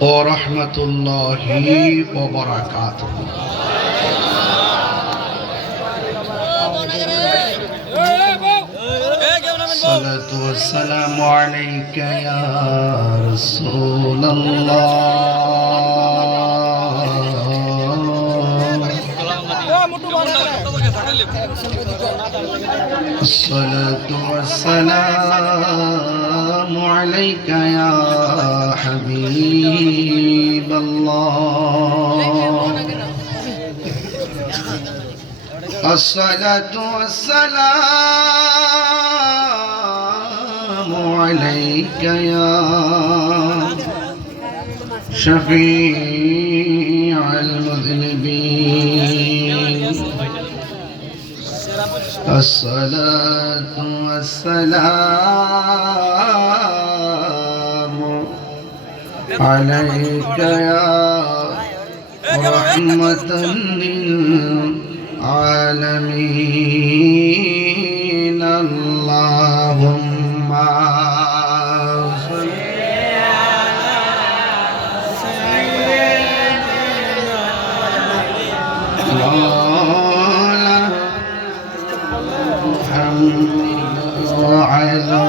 ورحمة الله وبركاته. الصلاة والسلام عليك يا رسول الله. الصلاة والسلام عليك يا حبيب الله. الصلاة والسلام عليك يا شفيع المذنبين. الصلاة والسلام عليك يا رحمة للعالمين. اللهم صل على سيدنا محمد وعلى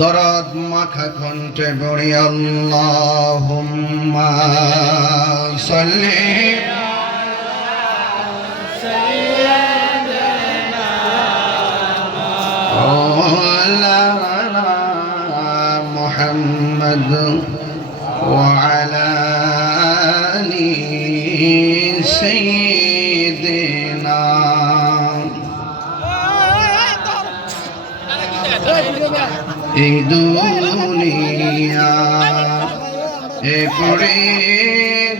দরদ মাখা কণ্ঠে পড়ি আল্লাহুম্মা সাল্লি আলা মুহাম্মদ ওয়া আলা আলি সাইয়্যিদিনা। এই দুনিয়া এ পড়ে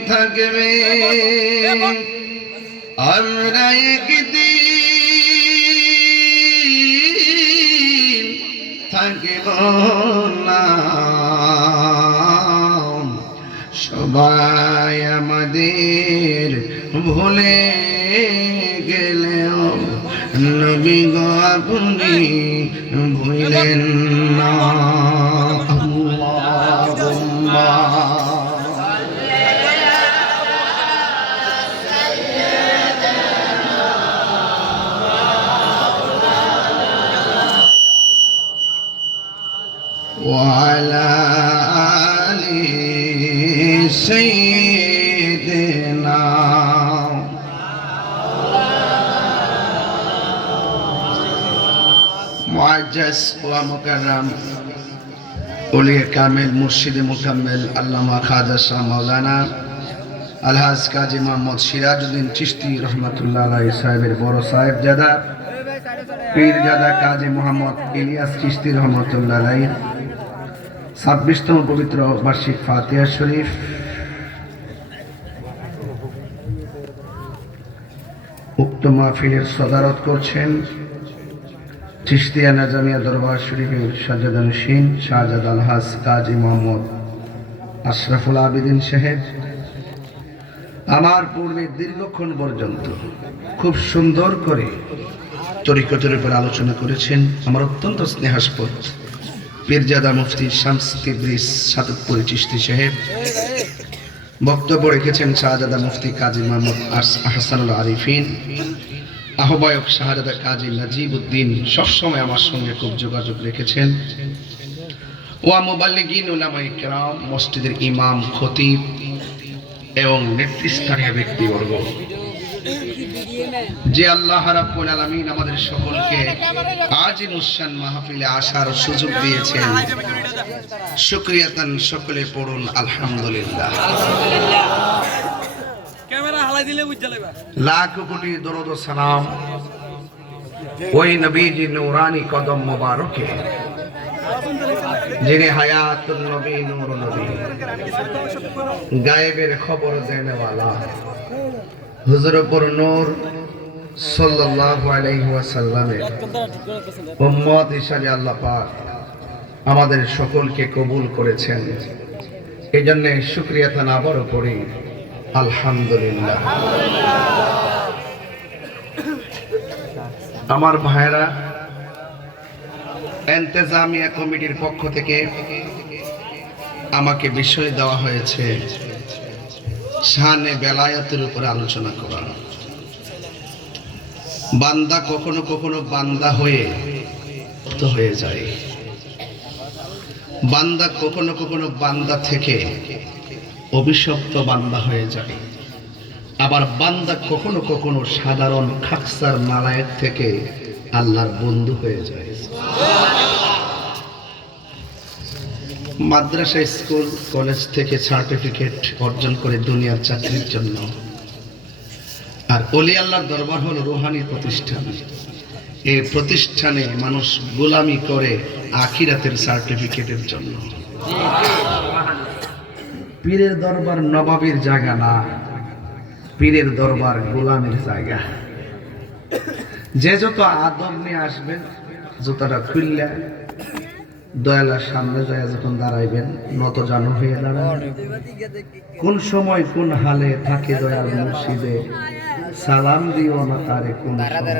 থাকবে, আমরা একদিন থাকব না। সবাই আমাদের ভুলে গেলেও নবী গো আপনি ভুলেন না। আল্লাহুম্মা ওয়া আলা আলি সাইয়্যিদিনা। মুআজ্জাজ ওয়া মুকাররম ওলিয়ে কামিল মুর্শিদে মুকাম্মেল আল্লামা খাজা শাহ মাওলানা আলহাজ কাজী মোহাম্মদ সিরাজউদ্দিন চিশতি রহমাতুল্লাহ আলাইহি সাহেবের বড় সাহেবজাদা পীরজাদা কাজী মোহাম্মদ ইলিয়াস চিশতি রহমাতুল্লাহ আলাইহি 26তম পবিত্র বার্ষিক ফাতিহা শরীফ উক্ত মাহফিলের সদারত করছেন চিশতিয়া নাজামিয়া দরবার শরীফের সাজ্জাদানশীন শাহজাদ আলহাজ কাজী মোহাম্মদ আশরাফুল আবিদিন সাহেব। আমার পূর্বে দীর্ঘক্ষণ পর্যন্ত খুব সুন্দর করে তরিকতের উপর আলোচনা করেছেন আমার অত্যন্ত স্নেহাস্পদ পীরজাদা মুফতি শামস তিবরিস সাদতপুরি চিশতি সাহেব। বক্তব্য রেখেছেন শাহজাদা মুফতি কাজী মোহাম্মদ আহসানুল আরিফিন। আহ্বায়ক শাহজাদা কাজী নাজিবউদ্দিন সবসময় আমার সঙ্গে খুব যোগাযোগ রেখেছেন। ওয়া মুবাল্লিগিন উলামায়ে কেরাম, মসজিদের ইমাম, খতিব এবং নেতৃস্থানীয় ব্যক্তিবর্গ, যে আল্লাহ রাব্বুল আলামিন আমাদের সকলকে আজিমুশান মাহফিলে আসার সুযোগ দিয়েছেন, শুকরিয়াতান সকলে পড়ুন আলহামদুলিল্লাহ। লাখ কোটি দরুদ ও সালাম ওই নবীজি নূরানি কদম মুবারকে, যিনি হায়াতুন নবী, নূর নবী, গায়েবের খবর দেনেওয়ালা, হুজুরপুর নূর সাল্লাল্লাহু আলাইহি ওয়াসাল্লামের উম্মত হিসেবে আল্লাহ পাক আমাদের সকলকে কবুল করেছেন। এই জন্য শুকরিয়া তান আবারও করি আলহামদুলিল্লাহ। আমার ভাইরা, এন্তেজামিয়া কমিটির পক্ষ থেকে আমাকে বিষয় দেওয়া হয়েছে শানে বেলায়েতের উপরে আলোচনা করা। বান্দা কখনো কখনো বান্দা হয়ে যায়, বান্দা কখনো কখনো বান্দা থেকে অভিশপ্ত বান্দা হয়ে যায়, আবার বান্দা কখনো কখনো সাধারণ খাকসার নালায়েক থেকে আল্লাহর বন্ধু হয়ে যায়। মাদ্রাসা, স্কুল, কলেজ থেকে সার্টিফিকেট অর্জন করে দুনিয়ার চাকরির জন্য, আর ওলি আল্লাহর দরবার হলো রুহানি প্রতিষ্ঠান। এই প্রতিষ্ঠানে মানুষ গোলামি করে আখিরাতের সার্টিফিকেটের জন্য। পীরের দরবার নবাবের জায়গা না, পীরের দরবার গোলামের জায়গা। যে যত আদব নিয়ে আসবেন, জুতাটা খুললে দয়ালার সামনে যায় যখন দাঁড়াইবেন, নত জানু হয়ে দাঁড়ান। কোন সময় কোন হালে থাকে দয়াল মুর্শিদে, সালাম দিও না তারে কোন সময়।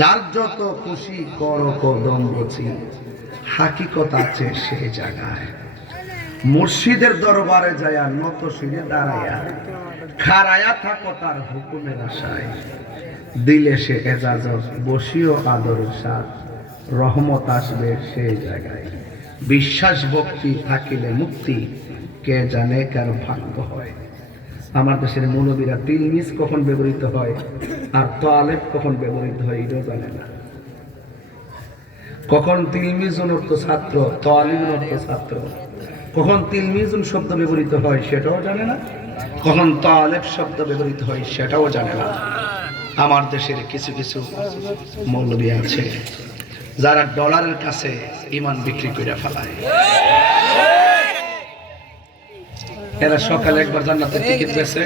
যার যত খুশি কর কদম বচি, হাকিকত আছে সে জায়গায়। মুর্শিদের দরবারে যায় নত শিরে দাঁড়াইয়া, খাড়ায়া থাকো তার হুকুমের আশায়। দিলে সে এজাজত, বসিও আদর সাথ, রহমত আসবে সেই জায়গায়। বিশ্বাস ভক্তি থাকিলে মুক্তি, কে জানে কার ভাগ্য হয়। আমার দেশের মৌলবীরা তিলমিজ কখন ব্যবহৃত হয় আর তোয়ালেব কখন ব্যবহৃত হয় এটাও জানে না। কখন তিলমিজুন অর্থ ছাত্র, তোয়ালিবুন অর্থ ছাত্র, কখন তিলমিজুন শব্দ ব্যবহৃত হয় সেটাও জানে না, কখন তোয়ালেব শব্দ ব্যবহৃত হয় সেটাও জানে না। আমার দেশের কিছু কিছু মৌলবী আছে যারা ডলারের কাছে ইমান বিক্রি করে ফেলায়। এরা সকালে একবার জান্নাতের টিকিট পেয়েছে,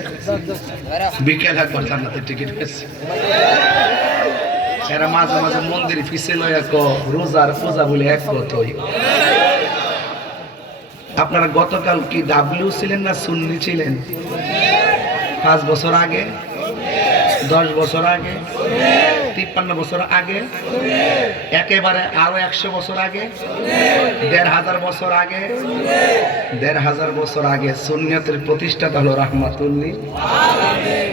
বিকেল একবার জান্নাতের টিকিট পেয়েছে। এরা মাঝে মাঝে মন্দির ফিসে লয় রোজার পূজা বলে এক কথাই। আপনারা গতকাল কি ডাব্লিউ ছিলেন না সুন্নি ছিলেন? 5 বছর আগে, 10 বছর আগে, 53 বছর আগে, একেবারে আরো 100 বছর আগে, 1500 বছর আগে, 1500 বছর আগে সুন্নিয়তের প্রতিষ্ঠাতা হলো রাহমাতুল্লিল আলামিন।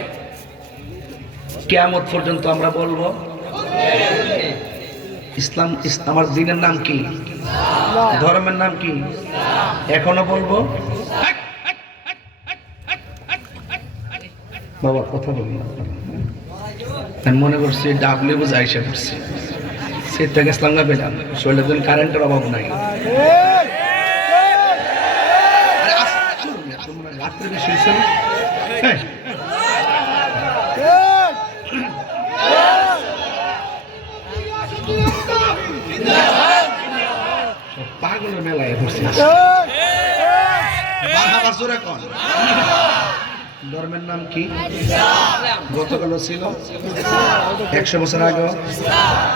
কিয়ামত পর্যন্ত আমরা বলবো ইসলাম। আমার দিনের নাম কি? ধর্মের নাম কি? এখনো বলবো। বাবা কথা বলি না, আমি মনে করছি ডাব্লিউ বুঝাই সে করছি, সেট থেকে ইসলামটা পেলাম। শরীরের জন্য কারেন্টের অভাব নাই। রাত্রে বেশি হয়েছে পাগলের মেলায় পড়ছি। ধর্মের নাম কি? গতকাল ছিল, 100 বছর আগে,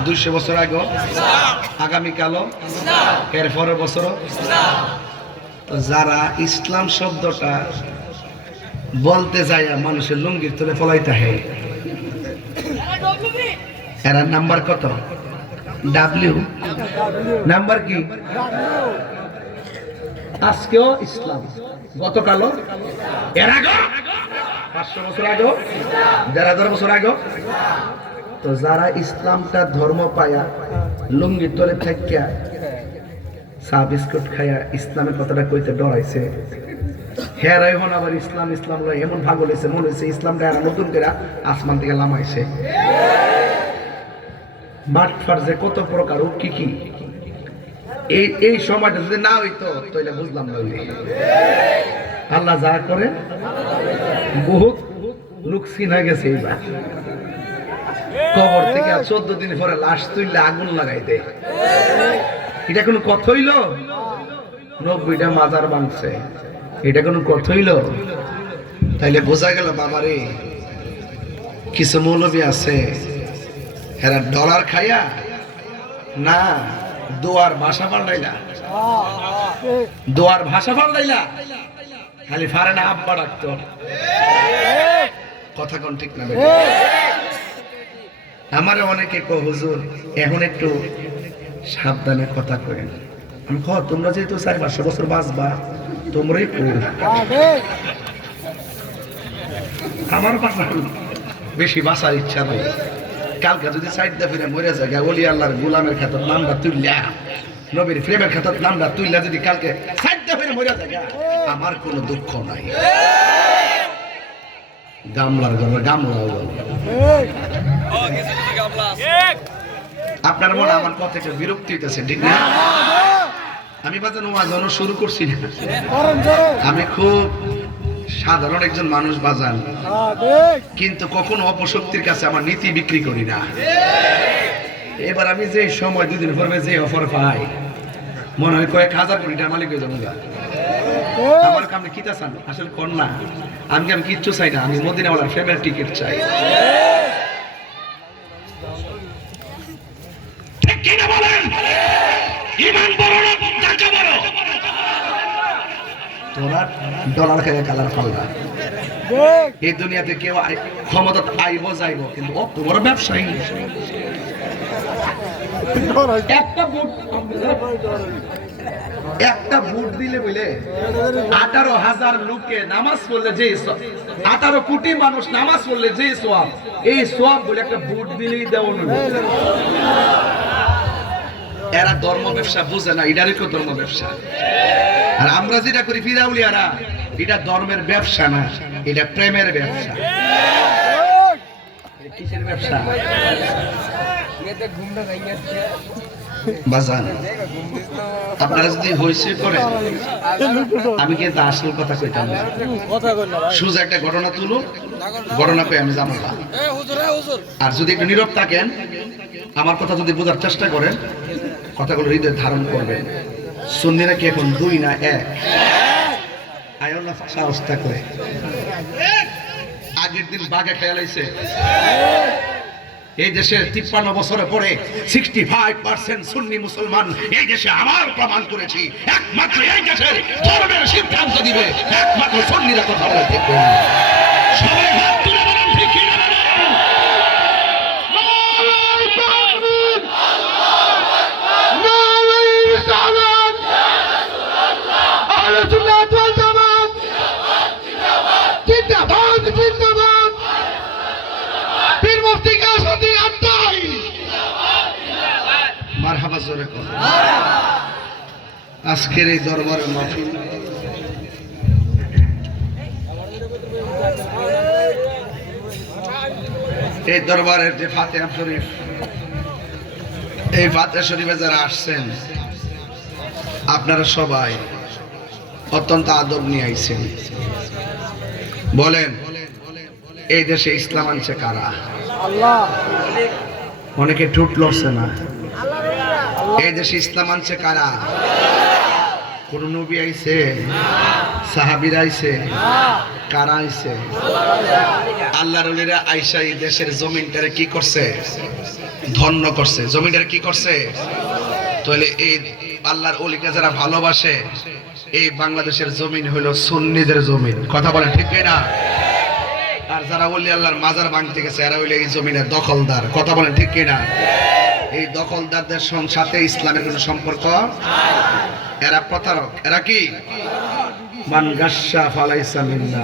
200 বছর আগে, আগামীকালও, এর পরের বছর। যারা ইসলাম শব্দটা বলতে যায় মানুষের লুঙ্গির তুলে ফলাইতে হয়, এরা নাম্বার কত? ডাব্লিউ। নাম্বার কি? আজকেও ইসলাম, গতকালও, এর আগে 500 বছর আগে, 1000 বছর আগে। তো যারা ইসলামটা ধর্ম পায়া লুঙ্গির তলে থাকিয়া চা বিস্কুট খাইয়া ইসলামের কথাটা কইতে ডরাইছে, হেরা এখন আবার ইসলাম ইসলাম লয় এমন ভাগল হয়েছে, মনে হয়েছে ইসলামটা এরা নতুন করে আসমান থেকে লামাইছে। বাটফার যে কত প্রকার ও কি কি, এই সময়টা যদি না হইতো তাহলে বুঝলাম না। আল্লাহ যা করে বহুত লোক চিনা গেছে। এইবার কবর থেকে 14 দিন পরে লাশ তুললে আগুন লাগাই দেয়। এটা কোনো কথা হইল? 90টা মাজার ভাঙছে, এটা কোনো কথা হইল? তাইলে বোঝা গেল বাবারে কিছু মৌলবী আছে এরা ডলার খাইয়া না দোয়ার ভাষা পাল্টাইলা, দোয়ার ভাষা পাল্টাইলা, খালি ফারে না আব্বা ডাকতো। কথা কোন ঠিক না? আমার অনেকে কো হুজুর এখন একটু সাবধানে কথা কইেন। আমি কহ তোমরা যেহেতু 400 বছর বাঁচবা তোমরাই কো আমার বাঁচার বেশি বাঁচার ইচ্ছা নেই। কালকে যদি সাইডটা ফিরে মরে যায় ওলি আল্লাহর গোলামের খাতার নামটা তুললা নবীর প্রেমের খাতার নামটা তুললা যদি কালকে সাইডটা ফিরে মরে যায় আমার কোনো দুঃখ নাই। গামলার ঘরে গামলাও আপনার মনে আমার কথা থেকে বিরক্তি হইতেছে ঠিক না? আমি বাজানো ওয়াজও শুরু করছি না, আমি খুব সাধারণ একজন মানুষ বাজান, কিন্তু কখনো অপশক্তির কাছে আমার নীতি বিক্রি করি না। এবার আমি যে সময় 2 দিন পরে যে অফার পাই মনে হয় কয়েক হাজার কোটি টাকার মালিক হয়ে যাবো। আমার কামে কিতা চান আসলে কন্যা আমি কিচ্ছু চাই না, আমি মদিনাওয়ালার ফ্রেমের টিকিট চাই। ঠিক কিনা বলেন? ঈমান বড় না টাকা বড়? তোরা ডলার খেয়ে কালার পাল্লা। এই দুনিয়াতে কেউ ক্ষমতা আইব যাইব, কিন্তু অত বড় ব্যবসায়ী একটা ভোট দিলে বলে 18,000 লোককে নামাজ পড়লে যে 18 কোটি মানুষ নামাজ পড়লে যে সওয়াব, এই সওয়াব বলে একটা ভোট দিলেই দেওয়া নয়। এরা ধর্ম ব্যবসা বুঝে না, এটারই তো ধর্ম ব্যবসা। আর আমরা যেটা করি ফিরাউলিয়ারা, এটা ধর্মের ব্যবসা না, এটা প্রেমের ব্যবসা। কিসের ব্যবসা বাজান? আপনারা যদি হইছে করে আমি কিন্তু আসল কথা কইতাম না, সুজ একটা ঘটনা তুলো, ঘটনা কই আমি জানো না। আর যদি একটু নীরব থাকেন, আমার কথা যদি বোঝার চেষ্টা করেন, কথাগুলো হৃদয়ে ধারণ করবেন। সুন্নিরা কি এখন 2 না 1? আয়াল্লাহ সাহস করে আগের দিন বাগে খেয়াল আইছে এই দেশে 53 বছরে পরে 65% সুন্নি মুসলমান এই দেশে আমার প্রমাণ করেছি একমাত্র এই দেশের ধর্মের সিদ্ধান্ত দিবে একমাত্র সুন্নিরা। কথা বলে ঠিক না? সবাই হাত তুলে বলেন ঠিক কি না? আজকের এই দরবারের মাহফিল এই দরবারের যে ফাতিহা শরীফ, এই ফাতিহা শরীফে যারা আসছেন আপনারা সবাই অত্যন্ত আদব নিয়ে আইছেন। বলেন এই দেশে ইসলাম আনছে কারা? অনেকে ঠোঁট লড়ছে না। এই দেশে ইসলাম আনছে কারা? কোন নবী আইছে? সাহাবীরা আইছে? কারা আইছে? আল্লাহর ওলিরা আইসা এই দেশের জমিনটারে কি করছে? ধন্য করছে। জমিনটারে কি করছে? তাহলে এই আল্লাহর ওলিকে যারা ভালোবাসে, এই বাংলাদেশের জমিন হলো সুন্নিদের জমিন। কথা বলেন ঠিক না? আর যারা ওলি আল্লাহর মাজার ভাঙতে গেছে এরা হইলো এই জমিনের দখলদার। কথা বলেন ঠিক না? এই দখলদারদের সাথে ইসলামের কোনো সম্পর্ক? এরা প্রতারক। এরা কি? মান গাশা ফালাইসা মিন্না,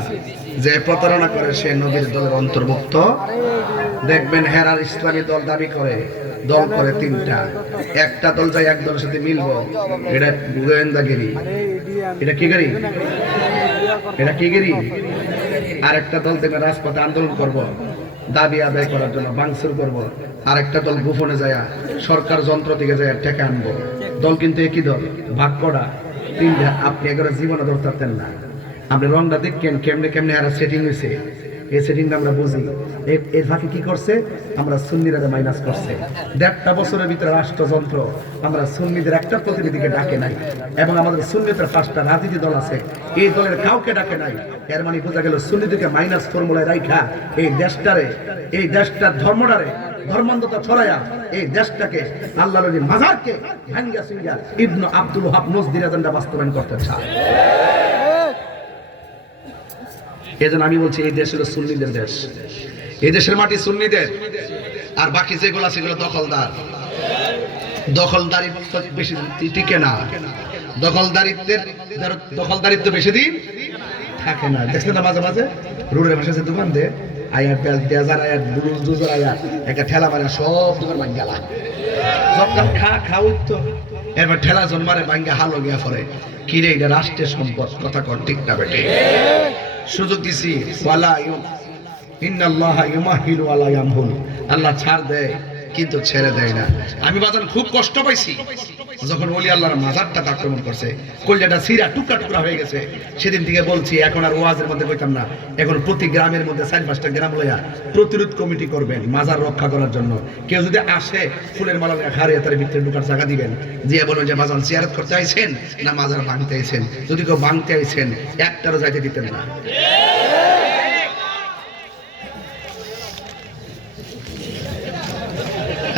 যে প্রতারণা করে সে নবীর দলের অন্তর্ভুক্ত। দেখবেন হেরার ইসলামী দল দাবি করে, দল করে 3টা। একটা দল যায় এক দলের সাথে মিলবো, এটা গোয়েন্দাগিরি। এটা কি গিরি? এটা কি গিরি? আরেকটা দল থেকে রাজপথে আন্দোলন করব, দাবি আদায় করার জন্য ভাঙচুর করব। আরেকটা দল গোপনে যায় সরকার যন্ত্র থেকে যায় ঠেকে আনবো। দল কিন্তু একই দল, ভাগ করা 3টা। আপনি একবার জীবনে ধরতে পারতেন না। আপনি রংটা দেখেন কেমনে কেমনে আর সেটিং হয়েছে, এই সেটিংটা আমরা বুঝি। এর ফাঁকে কি করছে? আমরা সুন্নিরা মাইনাস করছে। 1.5 বছরের ভিতরে রাষ্ট্রযন্ত্র আমরা সুন্নিদের একটা প্রতিনিধিকে ডাকে নাই, এবং আমাদের সুন্নিদের 5টা রাজনীতি দল আছে, এই দলের কাউকে ডাকে নাই। এর মানে বোঝা গেল সুন্নিদেরকে মাইনাস ফর্মুলায় রাইখা এই দেশটার ধর্মটারে ধর্মান্ধতা ছড়ায়া এই দেশটাকে আল্লাহর ওই মাজারকে ভাঙ্গা সুঙ্গা ইবনে আব্দুল ওহাব মসজিদ এজেন্ডা বাস্তবায়ন করতে চায়। এজন্য আমি বলছি এই দেশ হলো সুন্নিদের দেশ, এই দেশের মাটি সুন্নিদের। আর বাকি যেগুলো আছে সেগুলো দখলদার। দখলদারি বেশি টিকে না, দখলদারিত্ব বেশি দিন থাকে না। দেখছেন না মাঝে মাঝে রোডের পাশে যে দোকান দেয় আয়ার পেঁয়াজার আয়ার দুজার আয়ার একটা ঠেলা মারে সব দোকান ভাঙ গেলা সব খাওয়া তো এরপর ঠেলা জন্মারে ভাঙ্গে হালো গিয়া পরে কিরে এটা রাষ্ট্রের সম্পদ কথা কর ঠিক না বেটে সুযোগ দিছি ওয়ালা ইন্নাল্লাহা ইউমাহিলু ওয়ালা ইয়ামহুল আল্লাহ ছাড় দেয় কিন্তু ছেড়ে দেয় না। আমি বাজান খুব কষ্ট পাইছি যখন ওলি আল্লাহর মাজারটা আক্রমণ করছে, কলিজাটা সিরা টুকরা টুকরা হয়ে গেছে। সেদিন থেকে বলছি এখন আর ওয়াজের মধ্যে কইতাম না, এখন প্রতি গ্রামের মধ্যে 4-5টা গ্রাম লইয়া প্রতিরোধ কমিটি করবেন মাজার রক্ষা করার জন্য। কেউ যদি আসে ফুলের মালা হারিয়ে তার ভিতরে ঢুকার জায়গা দিবেন, দিয়ে বলবেন যে মাজার জিয়ারত করতে আইছেন না মাজার ভাঙতে আইছেন। যদি কেউ ভাঙতে আইছেন একটারও যাইতে দিতেন না।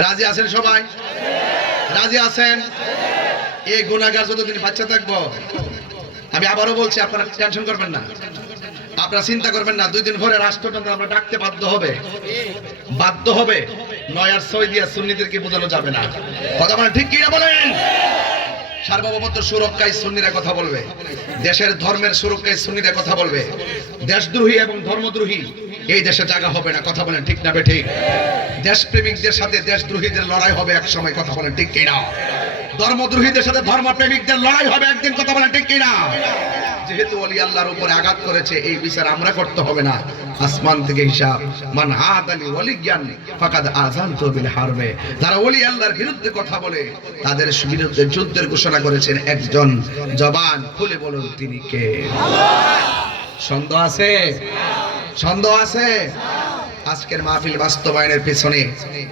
রাজি আছেন সবাই? রাজি আছেন? এই গুনাহগার যতদিন বাচ্চা থাকবো, আমি আবারও বলছি আপনারা টেনশন করবেন না, আপনারা চিন্তা করবেন না। 2 দিন পরে রাষ্ট্রযন্ত্র আমরা ডাকতে বাধ্য হবে। 9 আর 6 দিয়া সুন্নিদেরকে বোঝানো যাবে না। কথা বলেন ঠিক কি না বলেন? সার্বভৌমত্ব সুরক্ষায় সুন্নিরা কথা বলবে, দেশের ধর্মের সুরক্ষায় সুন্নিরা কথা বলবে। দেশদ্রোহী এবং ধর্মদ্রোহী এই দেশে জায়গা হবে না। কথা বলেন ঠিক না বেঠিক? দেশপ্রেমিকদের সাথে দেশদ্রোহীদের লড়াই হবে এক সময়। কথা বলেন ঠিক কিনা? ধর্মদ্রোহীদের সাথে ধর্মপ্রেমিকদের লড়াই হবে একদিন। কথা বলেন ঠিক কিনা? যেহেতু ওলি আল্লাহর উপরে আঘাত করেছে এই বিচার আমরা করতে হবে না, আসমান থেকে হিসাব। মান আদালি ওয়ালিয়ান ফাকাদ আযানতু বিল হারবে। যারা ওলি আল্লাহর বিরুদ্ধে কথা বলে তাদের বিরুদ্ধে যুদ্ধের ঘোষণা করেছেন একজন। জবান খুলে বলুন তিনি কে? সন্দেহ আছে? সন্দেহ আছে? আজকের মাহফিল বাস্তবায়নের পেছনে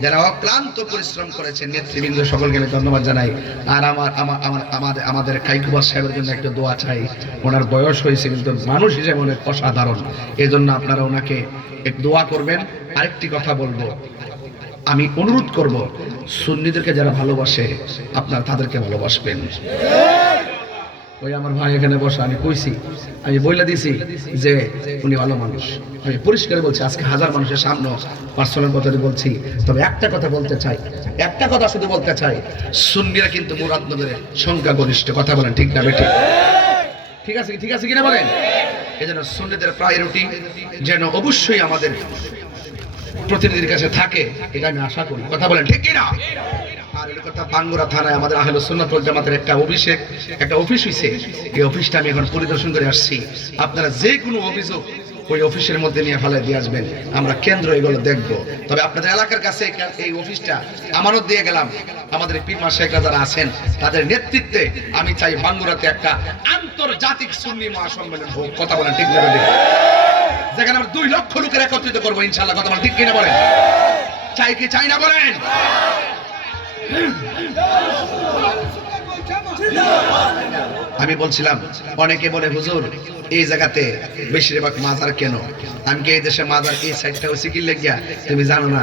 যারা অক্লান্ত পরিশ্রম করেছেন নেতৃবৃন্দ সকলকে আমি ধন্যবাদ জানাই। আর আমাদের কাইকুবাস সাহেবের জন্য একটা দোয়া চাই। ওনার বয়স হয়েছে কিন্তু মানুষ হিসেবে অনেক অসাধারণ, এই জন্য আপনারা ওনাকে একটু দোয়া করবেন। আরেকটি কথা বলবো, আমি অনুরোধ করব সুন্নিদেরকে যারা ভালোবাসে আপনারা তাদেরকে ভালোবাসবেন। ওই আমার ভাই এখানে বসে, আমি কইছি, আমি বইলা দিছি যে উনি ভালো মানুষ। আমি পরিষ্কার বলছি, আজকে 1000 মানুষের সামনে পার্সোনাল কথা বলছি। তবে একটা কথা বলতে চাই, একটা কথা শুধু বলতে চাই, সুন্নিরা কিন্তু মুরাদনগরের সংখ্যাগরিষ্ঠ। কথা বলেন ঠিক না বেঠিক? ঠিক আছে? ঠিক আছে কিনা বলেন? এই জন্য সুন্নিদের প্রায়োরিটি যেন অবশ্যই আমাদের প্রতিনিধির কাছে থাকে, এটা আমি আশা করি। কথা বলেন ঠিক কিনা? আর এই কথা বাঙ্গুরা থানায় আমাদের আহলে সুন্নাত ওয়াল জামাতের একটা অফিস হইছে। এই অফিসটা আমি এখন পরিদর্শন করে আসছি। আপনারা যে কোনো অভিযোগ ওই অফিসের মধ্যে নিয়ে ফেলে দিয়ে আসবেন, আমরা কেন্দ্র এগুলো দেখব। তবে আপনাদের এলাকার কাছে এই অফিসটা আমানত দিয়ে গেলাম। আমাদের পীর মা শেখরা যারা আছেন তাদের নেতৃত্বে আমি চাই বাঙ্গুরাতে একটা আন্তর্জাতিক সুন্নি মহাসম্মেলন হোক। কথা বলেন ঠিক না? যেখানে আমরা 2 লক্ষ লোকের একত্রিত করবো ইনশাআল্লাহ। কথা বলেন ঠিক কিনা বলেন? চাই কি চাই না বলেন? আমি বলছিলাম অনেকে বলে হুজুর এই জায়গাতে বেশিরভাগ মাজার কেন? আমি কি এই দেশে মাজার এই সাইডটা হচ্ছে কি লেগিয়া তুমি জানো না?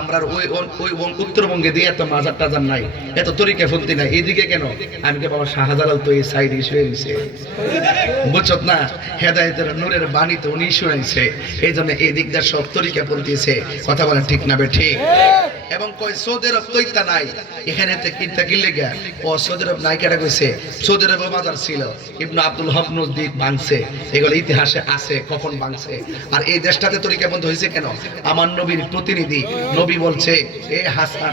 আমরা ওই উত্তরবঙ্গে দিয়ে এত মাজার টাজার নাই, এত তরিকা ফলতি নাই, এইদিকে কেন? আমি কে বাবা শাহজালাল তো এই সাইড ইস্যু হয়েছে, বুঝছত না? হেদায়েতের নূরের বাণী তো উনি শুনাইছে, এই জন্য এই দিকটা সব তরিকা ফলতিছে। কথা বলেন ঠিক না বে ঠিক? এবং কয় সৌদি আরব তৈতা নাই, এখানে কিনতে কিনলে গিয়া ও সৌদি আরব নাই কেটে গেছে। সৌদি আরবে মাজার ছিল, ইবনে আব্দুল হক নজদীক ভাঙছে, এগুলো ইতিহাসে আছে কখন ভাঙছে। আর এই দেশটাতে তরিকা বন্ধ হয়েছে কেন? আমার নবীর প্রতিনিধি নবী বলছে এ হাসান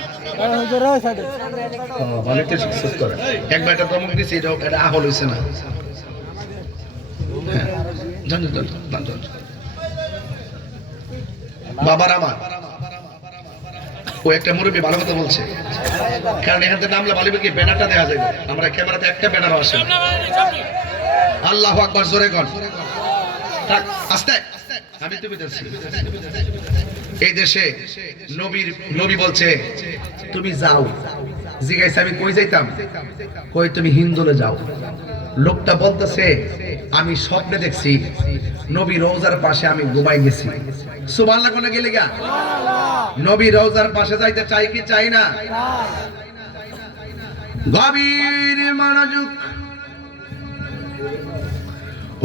একবার একটা দমক দিছে, এটা আহল হয়েছে না। বাবার আমার ও একটা মুরব্বী ভালো কথা বলছে, কারণ এখান থেকে নামলে বলিবে কি ব্যানারটা দেখা যাবে। আমরা ক্যামেরাতে একটা ব্যানার আসে। আল্লাহু আকবার জোরে কোন থাক আস্তে, আমি তুমি দেখছি এই দেশে নবী বলছে তুমি যাও। জিজ্ঞাসা আমি কই যাইতাম? কই তুমি হিন্দুলে যাও। লোকটা বলতেছে আমি স্বপ্নে দেখছি নবী রওজার পাশে আমি ঘুমাই গেছি। সুবহানাল্লাহ কোনে গেলে গা? নবী রওজার পাশে যাইতে চাই কি চাই না? গভীর মনোযোগ।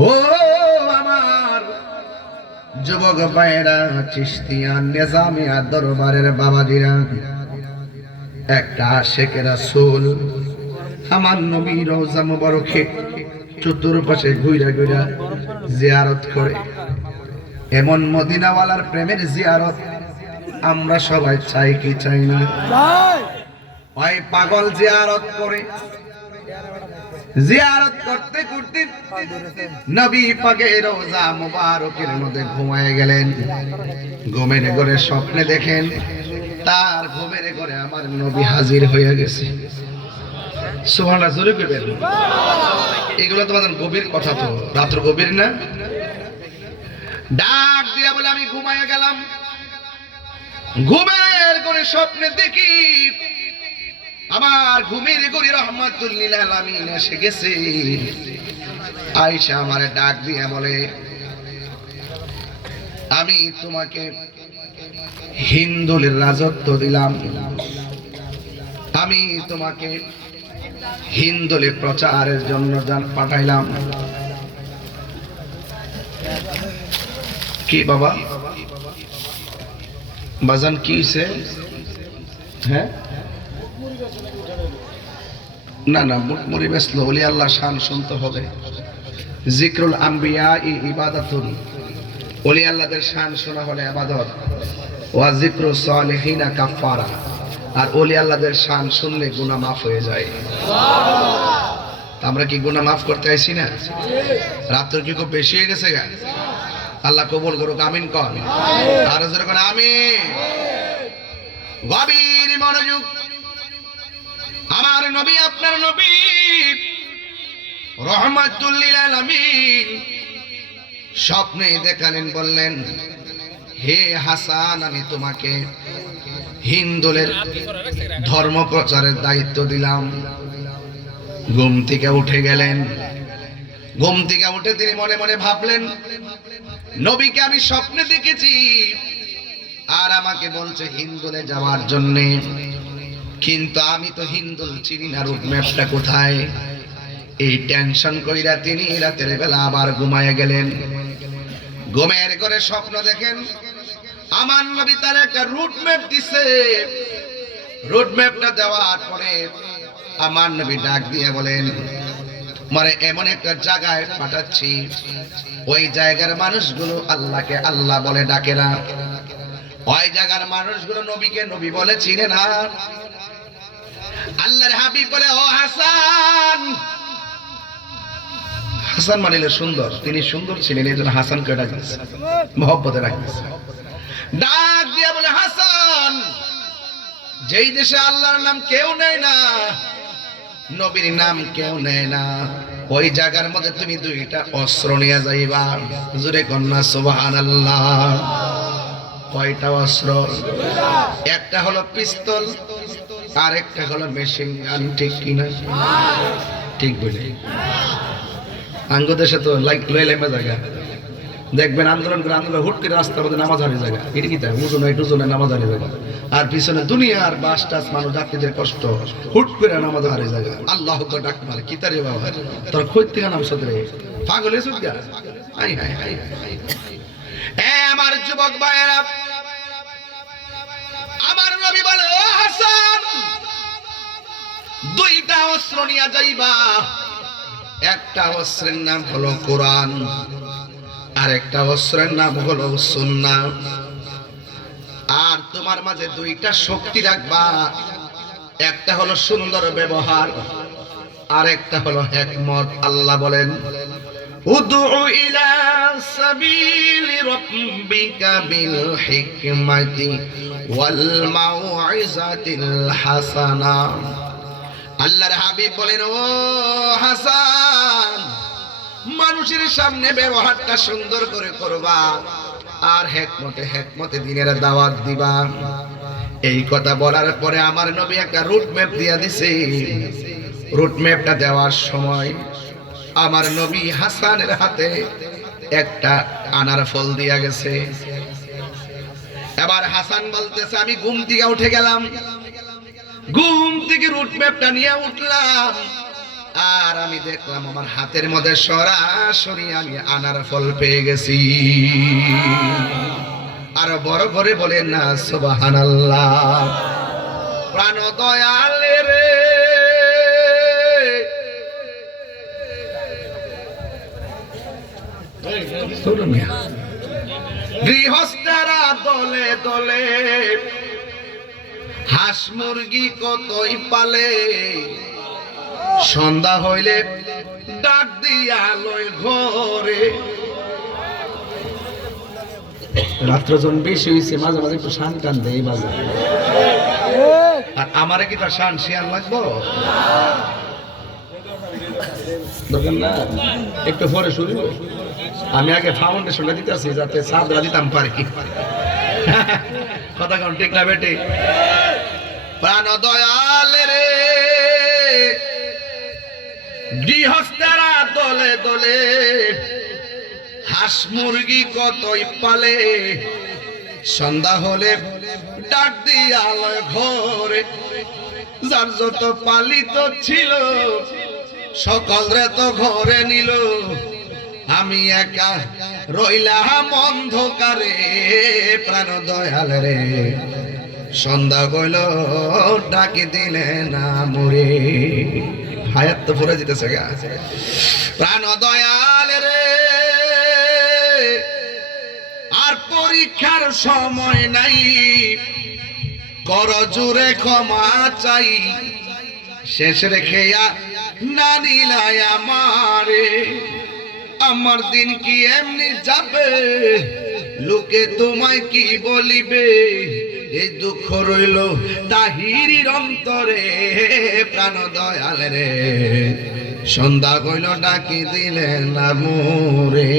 ও আমার যুবক ভাইয়েরা, চিশতিয়া নিজামিয়া দরবারের বাবাজিরা, একটা আশিকে রাসূল আমার নবী রওজা মুবারকে চতুর্পাশে ঘুরা ঘুরা জিয়ারত করে। এমন মদিনাওয়ালার প্রেমের জিয়ারত আমরা সবাই চাই কি চাই না? ওই পাগল জিয়ারত করে, জিয়ারত করতে করতে নবী পাকের রওজা মুবারকের মধ্যে ঘুমায় গেলেন। ঘুমের ঘরে স্বপ্নে দেখেন তার ঘুমের ঘরে আমার নবী হাজির হয়ে গেছে। সুবহানাল্লাহ, জোরে কইবেন। এগুলো তোমাদের গভীর কথা, তো রাত্র গভীর না? ডাক দিয়া বলে আমি ঘুমায় গেলাম, ঘুমের ঘরে স্বপ্নে দেখি আমার ঘুমের ঘরে রহমাতুল লিল আলামিন এসে গেছে। আয়েশা আমারে ডাক দিয়া বলে আমি তোমাকে হিন্দুলের রাজত্ব দিলাম, আমি তোমাকে হিন্দুলে প্রচারের জন্য পাঠাইলাম। কি বাবা বাজান কি হইছে? হ্যাঁ না না, মুড়ি বেসলো। ওলি আল্লাহ শান শুনতে হবে। জিক্রুল আম্বিয়া ইবাদাতুন, ওলি আল্লাহদের শান শোনা হলে ইবাদত। ওয়া জিক্রু সালিহিনা কাফারা, আর ওলি আল্লাহদের শান শুনলে গুনাহ মাফ হয়ে যায়। আমরা কি গুনাহ মাফ করতে আইছি না? রাত্র কি খুব বেশি হয়ে গেছে গা? আল্লাহ কবুল করুক, আমিন কন। আর জোরে কোন আমিন। গভীর মনোযোগ। আমার নবী, আপনার নবী রহমাতুল লিল আলামিন স্বপ্নে দেখালেন, বললেন হে হাসান আমি তোমাকে হিন্দুলের ধর্ম প্রচারের দায়িত্ব দিলাম। ঘুম থেকে উঠে গেলেন। ঘুম থেকে উঠে তিনি মনে মনে ভাবলেন নবীকে আমি স্বপ্নে দেখেছি আর আমাকে বলছে হিন্দুলে যাওয়ার জন্য, কিন্তু আমি তো হিন্দুল চিনি না, রুট ম্যাপটা কোথায়? এই টেনশন কইরা তিনি রাতের বেলা আবার ঘুমায় গেলেন। ঘুমের ঘরে স্বপ্ন দেখেন আমার নবী তার একটা রুট ম্যাপ দিছে। রুট ম্যাপটা দেওয়ার পরে আমার নবী ডাক দিয়ে বলেন মানে এমন একটা জায়গায় পাঠাচ্ছি, ওই জায়গার মানুষগুলো আল্লাহকে আল্লাহ বলে ডাকে না, ওই জায়গার মানুষগুলো নবীকে নবী বলে চিনে না। আল্লাহর হাবিব বলে ও হাসান, হাসান মানিলে সুন্দর, তিনি সুন্দর ছিলেন এই জন্য হাসানকে ডাক দিয়েছে, মহব্বতে ডাক দিয়েছে। ডাক দিয়া বলে হাসান, যেই দেশে আল্লাহর নাম কেউ নেয় না, নবীর নাম কেউ নেয় না, ওই জায়গার মধ্যে তুমি দুইটা অস্ত্র নিয়ে যাইবা। জোরে কন্যা সুবহানাল্লাহ। কয়টা অস্ত্র? একটা হলো পিস্তল আর একটা হলো মেশিন গান। ঠিক কিনা? ঠিক বলে আঙ্গ দেশে তো লইলেমে জায়গা দেখবেন আন্দোলন করে আন্দোলন হুট করে রাস্তার মধ্যে নামাজ হারিয়ে জায়গা, এটা কি তাই উজনে টুজনে নামাজ হারিয়ে জায়গা, আর পিছনে দুনিয়ার বাস টাস মানুষ যাত্রীদের কষ্ট, হুট করে নামাজ হারিয়ে জায়গা। আল্লাহ তো ডাক মারে কি তারে বাবা তোর খোঁজ থেকে নাম সদরে পাগল হয়েছ গা। হাই হাই হাই আমার যুবক ভাইয়েরা, আমার নবী বলে ও হাসান দুইটা অস্ত্র নিয়ে যাইবা। একটা অস্ত্রের নাম হলো কোরআন আর একটা অস্ত্রের নাম হলো সুন্নাহ। আর তোমার মাঝে দুইটা শক্তি রাখবা, একটা হলো সুন্দর ব্যবহার আর একটা হলো হিকমত। আল্লাহ বলেন উদউ ইলা সাবিলি রাব্বিকা বিল হিকমাতি ওয়াল মাউইজাতিল হাসানা। আল্লাহর হাবিব বলেন ও হাসান মানুষের সামনে ব্যবহারটা সুন্দর করে করবা আর হিকমতে হিকমতে দ্বীনের দাওয়াত দিবা। এই কথা বলার পরে আমার নবী একটা রুট ম্যাপ দিয়া দিছে। রুট ম্যাপটা দেওয়ার সময় আমার নবী হাসানের হাতে একটা আনার ফল দিয়া গেছে। এবার হাসান বলতেছে আমি ঘুম থেকে উঠে গেলাম, ঘুম থেকে রুট ম্যাপটা নিয়ে উঠলাম আর আমি দেখলাম আমার হাতের মধ্যে সরাসরি আমি আনার ফল পেয়ে গেছি। আর বড় করে বলেন না সুবহানাল্লাহ। প্রাণ দয়াল রে, গৃহস্থরা দলে দলে হাঁস মুরগি কতই পালে, সন্ধ্যা হইলে ডাক দিয়া লয় ঘরে। রাত্র যখন বেশি হয়েছে মাঝে মাঝে একটু শান টান দেয় মাঝে। আর আমারে কি তার শান শিয়ান লাগবো? দরকার না, একটু পরে শুরু। আমি আগে ফাউন্ডেশনটা দিতেছি যাতে সাদরা দিতাম পারি। কথা কোন ঠিক না বেটি? প্রাণ দয়াল রে, গৃহস্থেরা দলে দলে হাঁস মুরগি কতই পালে, সন্ধ্যা হলে ডাক দিয়া লয় ঘরে। যার যত পালিত ছিল সকলরে তো ঘরে নিল, আমি একা রইলাম অন্ধকারে। প্রাণ দয়াল রে, সন্ধ্যা গইল ডাকি দিলে না মরে। হায়াত তো পড়ে যেতেছে গা। প্রাণ দয়াল রে, আর পরীক্ষার সময় নাই, কর জোরে ক্ষমা চাই। শেষ রেখেয়া না নিলাই আমারে, আমার দিন কি এমনি যাবে, লোকে তোমায় কি বলিবে। এই দুঃখ রইল তাহিরির অন্তরে। প্রাণ দয়াল রে, সন্ধ্যা কইল ডাকি দিলে না মোরে।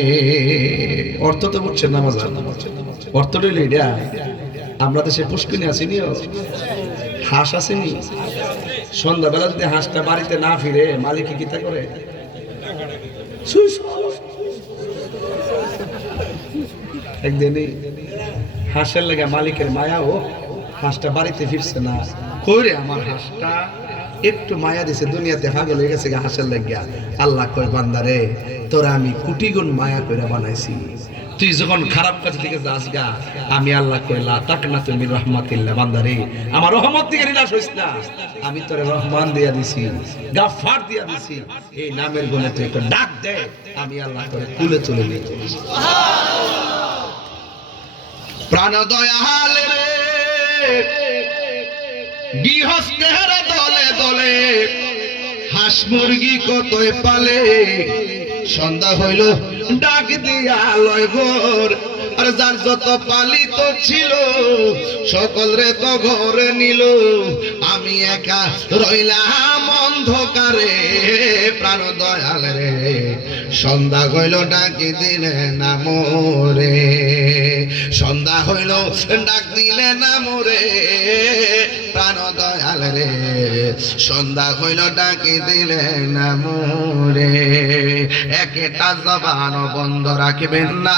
অর্থ তো বুঝছেন না মজা? অর্থ রইল এটা। আমরা তো সে পুষ্কিনি আসিনি, হাঁস আসেনি। সন্ধ্যাবেলা যদি হাঁসটা বাড়িতে না ফিরে মালিক কি তা করে? একদিনই হাঁসের লেগে মালিকের মায়া, ও হাঁসটা বাড়িতে ফিরছে না। কইরে আমার হাঁসটা একটু মায়া দিছে, দুনিয়াতে পাগল হয়ে গেছে হাঁসের লেগে। আল্লাহ কয় বান্দারে, তোরা আমি কোটি গুণ মায়া করে বানাইছি, তুই যখন খারাপ কাজ থেকে যাস গা, আমি আল্লাহ কই লা তাকনা তুমি রহমাতিল্লাহ। বান্দারে, আমার রহমত থেকে নিরাশ হইস না, আমি তোরে রহমান দিয়া দিছি, গাফফার দিয়া দিছি। এই নামের গুণে তুই একটা ডাক দে, আমি আল্লাহ তোরে কুলে তুলে নিই। প্রাণ দয়াল রে, গৃহস্থের দলে দলে হাঁস মুরগি কতই পালে, সন্ধ্যা হইল ডাক দিয়া লয় ঘর। আর যার যত পালিত ছিল সকল রে তো ঘরে নিল, আমি একা রইলাম অন্ধকারে। প্রাণ দয়াল রে, সন্ধ্যা হইল ডাকি দিলে না মোরে। সন্ধ্যা হইল ডাক দিলে না মোরে। প্রাণ দয়াল রে, সন্ধ্যা হইল ডাকি দিলে না মোরে। একটা জবান বন্ধ রাখবেন না,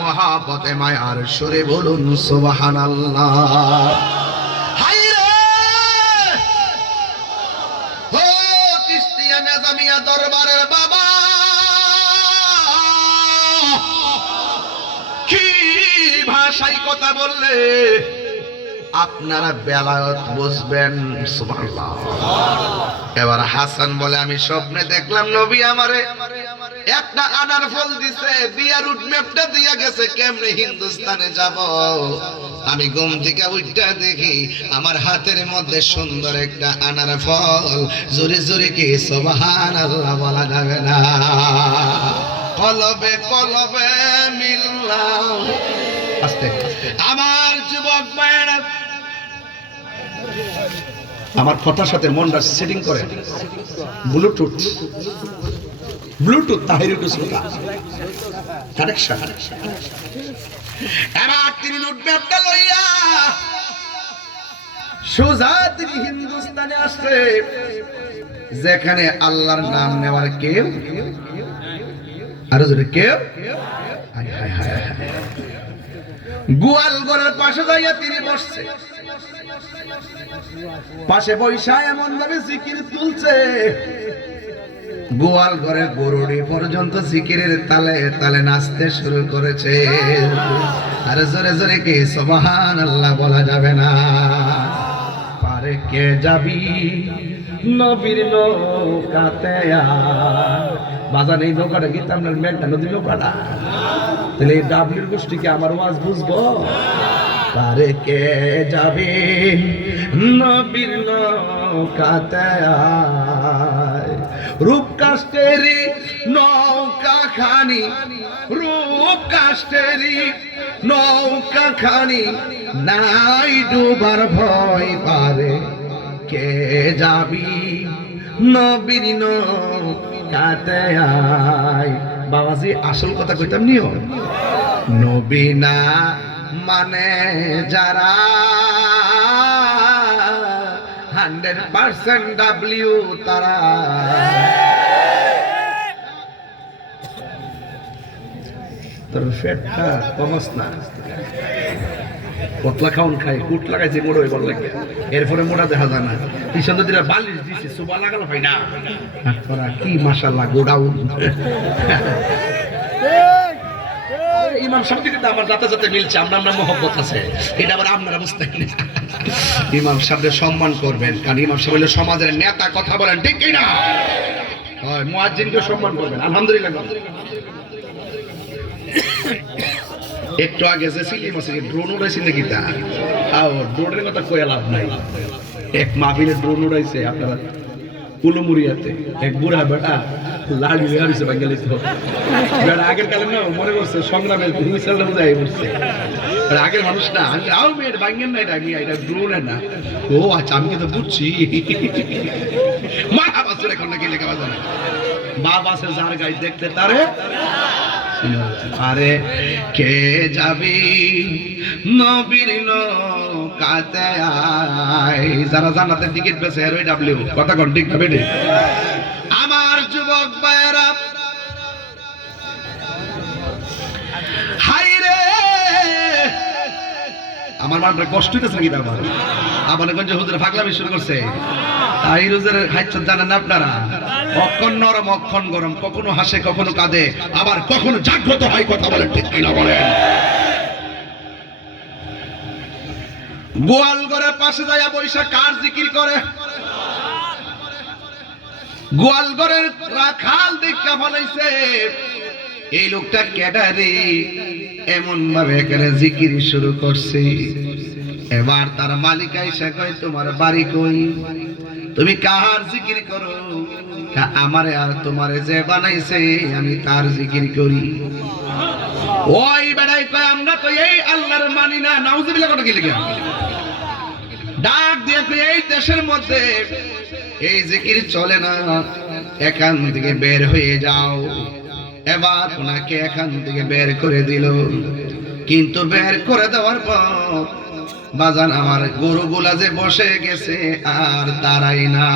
মহাপতে মায়ার সুরে বলুন সুবহানাল্লাহ। ও চিশতিয়া নিজামিয়া দরবারের বাবা, কি ভাষায় কথা বললে আপনারা বেলায়ত বুঝবেন। সুবহানাল্লাহ। এবার হাসান বলে, আমি স্বপ্নে দেখলাম নবী আমারে একটা আনার ফল দিছে, দিয়া রুট ম্যাপটা দিয়া গেছে কেমনে হিন্দুস্তানে যাব। আমি ঘুম থেকে উঠটা দেখি আমার হাতের মধ্যে সুন্দর একটা আনার ফল। জোরে জোরে কি সুবহানাল্লাহ বলা যাবে না? কলবে কলবে মিললাম। আস্তে আমার যুবক ভাইরা, আমার কথার সাথে মনটা সেটিং করে। ব্লুটুথ ব্লুটুথ তাহিরি টু শ্রোতা কানেকশন। এবার তিনি রুটম্যাপটা লইয়া সোজা তিনি হিন্দুস্তানে আসছে, যেখানে আল্লাহর নাম নেওয়ার কেউ আরো জোরে কেউ। গোয়াল ঘরের পাশে যাইয়া তিনি বসছে। পাশে বৈশা এমন ভাবে জিকির তুলছে, গোয়াল ঘরে গরুড়ি পর্যন্ত জিকিরের তালে তালে নাচতে শুরু করেছে। আর জোরে জোরে কি সুবহানাল্লাহ বলা যাবে না? পারে কে যাবি নবীর নৌকাতে বাজান, এই নৌকাটা কিন্তু আপনার মেঘনা নদীর নৌকাটা, তাহলে এই ডাবলির গোষ্ঠীকে আমার ওয়াজ বুঝবো? পারে কে যাবে নবীর নৌকাতে রূপ কাষ্টেরি নৌকা খানি, রূপ কাষ্টেরি নৌকা খানি, নাই ডুবার ভয়। পারে কে যাবি নবীর নৌকাতে বাবাজি, আসল কথা কইতাম নিও, নবী না মানে যারা 100% ডাব্লিউ তারা। তোর ফেটটা কমস না, কতলা খাউন খাই কুট লাগাইছে মোড় হয়ে বল লাগে, এরপরে মোড়া দেখা যায় না। পিছন দিকে বালিশ দিছে, সুবা লাগালো ভাই না, তোরা কি মাশাআল্লাহ গোডাউন। ইমাম সাহেব দিকে আমার যাতে যাতে মিলছে, আমরা মহব্বত আছে, এটা আবার আপনারা বুঝতে পারেন। ইমাম সাহেবকে সম্মান করবেন, কারণ ইমাম সাহেব হলো সমাজের নেতা, কথা বলেন ঠিক কি না? হয় মুয়াজ্জিনকে সম্মান করবেন। আলহামদুলিল্লাহ। একটু আগে যে সিলিম আছে ড্রোন উড়াইছে নাকি? তা ড্রোনের কথা কয়ে লাভ নাই। এক মাহফিলে ড্রোন উড়াইছে আপনারা কুলুমুরিয়াতে, এক বুড়া বেটা লাড়ি হারিয়েছে বাঙ্গালি। আগের কালে না মনে করছে সংগ্রামের হুইসেলটা বুঝাই বলছে, আগের মানুষ না, আমি মেয়ের বাঙ্গেন না, এটা এটা ড্রোনের না। ও আচ্ছা, আমি কিন্তু বুঝছি। মা বাসের এখন নাকি লেখা বাজে না, মা বাসের যার গাড়ি দেখতে তারে। আরে কে যাবি নবীর নৌকাতে যারা জান্নাতের টিকিট পেয়েছে এরই ডাব্লিউ, কথা কোন ঠিক না বেটে? আমার যুবক ভাইয়েরা, হাই রে আমার মানটা কষ্ট হইতেছে নাকি? ব্যাপার আমাদের হুজুরে পাগলামি শুরু করছে। এই রোজের হাইচ জানেন না আপনারা? অক্ষণ নরম অক্ষণ গরম, কখনো হাসে কখনো কাঁদে, আবার কখনো জাগ্রত হয়, কথা বলেন ঠিক কিনা বলেন? গোয়াল ঘরের পাশে যাইয়া বৈশা কার জিকির করে? গোয়াল ঘরের রাখাল দেখা ফলাইছে এই লোকটা ক্যাডারে, এমন ভাবে এখানে জিকির শুরু করছে। এবার তার মালিক আইসা কয়, তোমার বাড়ি কই? তুমি কার জিকির করো? আমারে আর তোমারে যে বানাইছে আমি তার জিকির করি। ওই বেড়াই কয়, আমরা তো এই আল্লাহর মানি না। নাউজুবিল্লাহ কথা কি লিখা ডাক দিয়ে কয়, এই দেশের মধ্যে এই জিকির চলে না, এখান থেকে বের হয়ে যাও। এবার ওনাকে এখান থেকে বের করে দিল, কিন্তু বের করে দেওয়ার পর বাজান আমার গরুগুলা যে বসে গেছে আর দাঁড়াই না।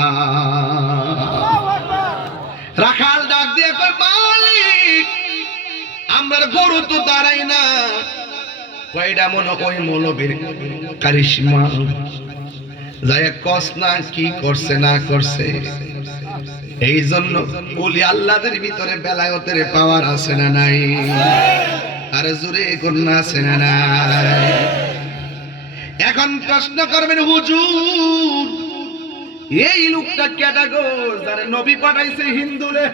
রাখাল ডাক দিয়ে কয়, মালিক আমার গরু তো দাঁড়াই না। কয়টা মনে ওই মৌলবীর কারিশমা, যায় কস না কি করছে না করছে। এই জন্য ওলি আল্লাহদের ভিতরে বেলায়েতের পাওয়ার আছে না নাই? আরে জোরে কন্যা আছে না নাই? এখন প্রশ্ন করবেন, হুজুর এই লোকটা কেডা গো যারে নবী পাঠাইছে হিন্দুরে?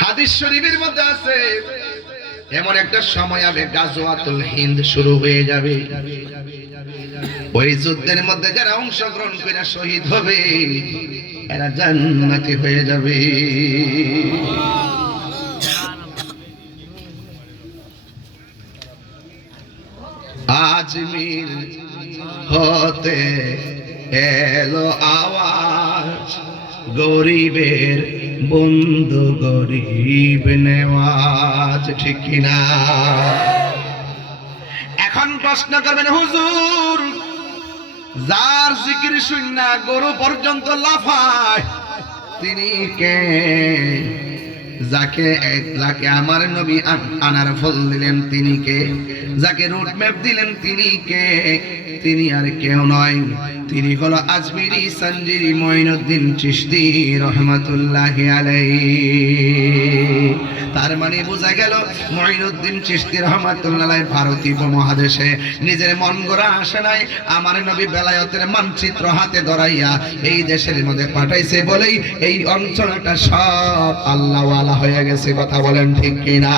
হাদিস শরীফের মধ্যে আছে এমন একটা সময় হবে গাজওয়াতুল হিন্দ শুরু হয়ে যাবে। ওই যুদ্ধের মধ্যে যারা অংশগ্রহণ করে শহীদ হবে এরা জান্নাতি হয়ে যাবে। আজমির হতে এলো আওয়াজ, গরিবের বন্ধু গরিব নেওয়াজ, ঠিক কিনা? এখন প্রশ্ন করবেন, হুজুর যার জিকির শুননা গরু পর্যন্ত লাফায় তিনি কে? যাকে আমার নবী আনার ফল দিলেন তিনি কে? যাকে রুট ম্যাপ দিলেন তিনি কে? তিনি আর কেউ নয়, তিনি হলো আজমিরি সঞ্জিরি মঈনুদ্দিন চিশতি রহমাতুল্লাহি আলাইহি। তার মানে বোঝা গেল মঈনুদ্দিন চিশতি রহমাতুল্লাহ আলাইহি ভারতীয় উপমহাদেশে নিজের মন গড়া আসে নাই, আমার নবী বেলায়েতের মানচিত্র হাতে ধরাইয়া এই দেশের মধ্যে পাঠাইছে বলেই এই অঞ্চলটা সব আল্লাহওয়ালা হয়ে গেছে। কথা বলেন ঠিক কিনা?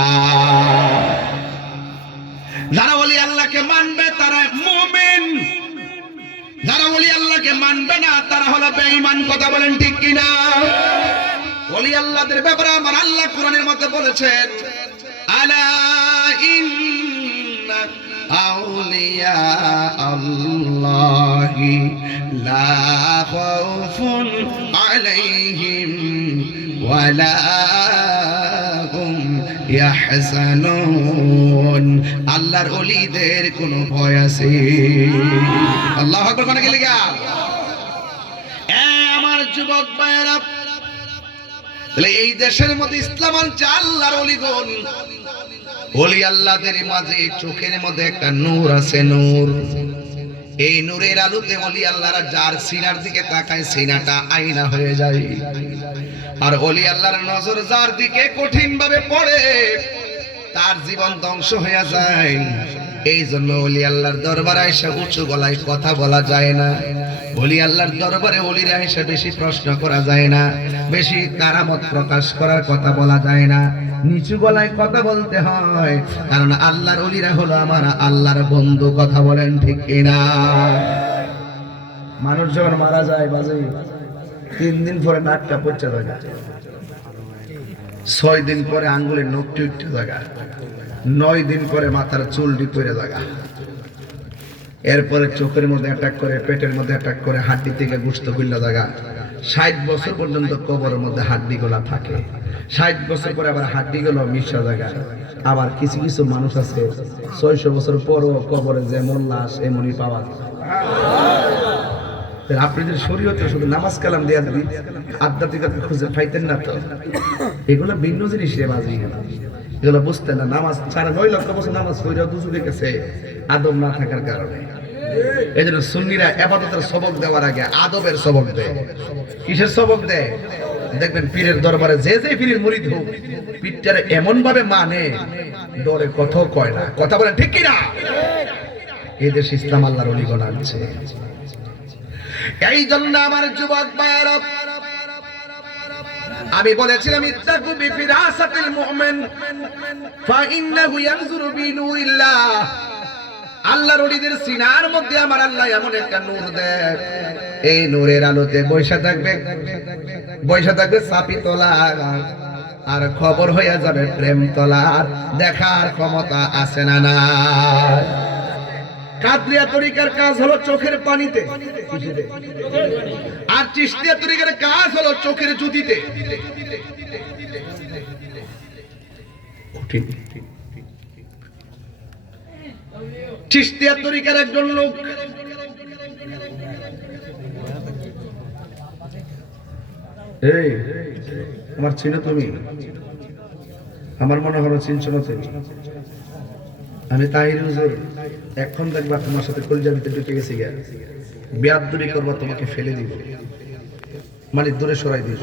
যারা ওলি আল্লাহকে মানবে তারা মুমিন, যারা ওলি আল্লাহকে মানবে না তারা হলো বেঈমান। কথা বলেন ঠিক কিনা? ওলি আল্লাহদের ব্যাপারে আমার আল্লাহ কোরআনের মধ্যে বলেছেন, আলা ইন্না আউলিয়া আল্লাহি লা খাউফুন আলাইহিম ওয়ালা হুম ইয়াহজানুন। আল্লাহর ওলিদের কোনো ভয় আছে? আল্লাহু আকবার। কোন গেলে গা আমার যুবক ভাইরা, তাহলে এই দেশের মধ্যে ইসলাম আনছে আল্লাহর ওলিগণ। ওলি আল্লাহদের মাঝে চোখের মধ্যে একটা নূর আছে, নূর। এই নূরের আলোতে ওলি আল্লাহরা যার সিনার দিকে তাকায় সিনাটা আয়না হয়ে যায়। আর ওলি আল্লাহর নজর যার দিকে কঠিন ভাবে পড়ে তার জীবন ধ্বংস হয়ে যায়। এই জন্য ওলি আল্লাহর দরবারে এসে উঁচু গলায় কথা বলা যায় না। ওলি আল্লাহর দরবারে ওলিরা এসে বেশি প্রশ্ন করা যায় না, বেশি কারামত প্রকাশ করার কথা বলা যায় না, নিচু গলায় কথা বলতে হয়, কারণ আল্লাহর ওলিরা হলো আমার আল্লাহর বন্ধু। কথা বলেন ঠিক কিনা? মানুষ যখন মারা যায় বাজে 3 দিন পরে নাকটা পচে যায়, 6 দিন পরে আঙ্গুলের নখটি উঠতে জায়গা, 9 দিন পরে মাথার চুলটি পড়ে জায়গা, এরপরে চোখের মধ্যে অ্যাটাক করে, পেটের মধ্যে অ্যাটাক করে, হাড্ডি থেকে গোশত খুললা জায়গা। 60 বছর পর্যন্ত কবরের মধ্যে হাড্ডিগুলা থাকে। 60 বছর পরে আবার হাড্ডিগুলো মিশা জায়গা। আবার কিছু কিছু মানুষ আছে 600 বছর পরও কবরে যেমন লাশ এমনই পাওয়া যায়। আপনাদের শরীয়তে শুধু নামাজ কালাম দেয়া দিবি, আধ্যাত্মিকতা খুঁজে পাইতেন না তো? এগুলো ভিন্ন জিনিস রে বাজি, এগুলো বুঝতেন না। নামাজ 9 লক্ষ বছর নামাজ পড়ে দুজুরে গেছে আদব না থাকার কারণে। এই জন্য সুন্নিরা ইবাদতের সবক দেওয়ার আগে আদবের সবক দেয়। কিসের সবক দেয়? দেখবেন পীরের দরবারে যে যে পীরের মুরিদ হোক, পীরটারে এমন ভাবে মানে ডরে কথা কয় না। কথা বলেন ঠিক কিনা? এই দেশে ইসলাম আল্লাহর ওলিগণ আছে। এই জন্য আমার যুবক ভাইরা, আমি বলেছিলাম ইত্তাকু বিফিরাসাতিল মুমিন ফাইন্নাহু ইয়ানজুরু বিনুরিল্লাহ। আল্লাহর ওলিদের সিনার মধ্যে আমার আল্লাহ এমন একটা নূর দেয়, এই নূরের আলোতে বৈশা থাকবে চাপি তোলা, আর খবর হয়ে যাবে প্রেম তোলার। দেখার ক্ষমতা আছে না না? কাদরিয়া তরিকার কাজ হলো চোখের পানিতে, আর চিশতিয়া তরিকার কাজ হলো চোখের জ্যোতিতে। চিশতিয়া তরিকার একজন লোক এই আমার চিনো তুমি? আমার মনে হলো চিনছো না তুমি। আমি তাহির হুজুর, এখন দেখবা তোমার সাথে কলিজার ভিতরে ঢুকে গেছি, বেয়াদবি করবো, তোমাকে ফেলে দিব, মানে দূরে সরাই দিব।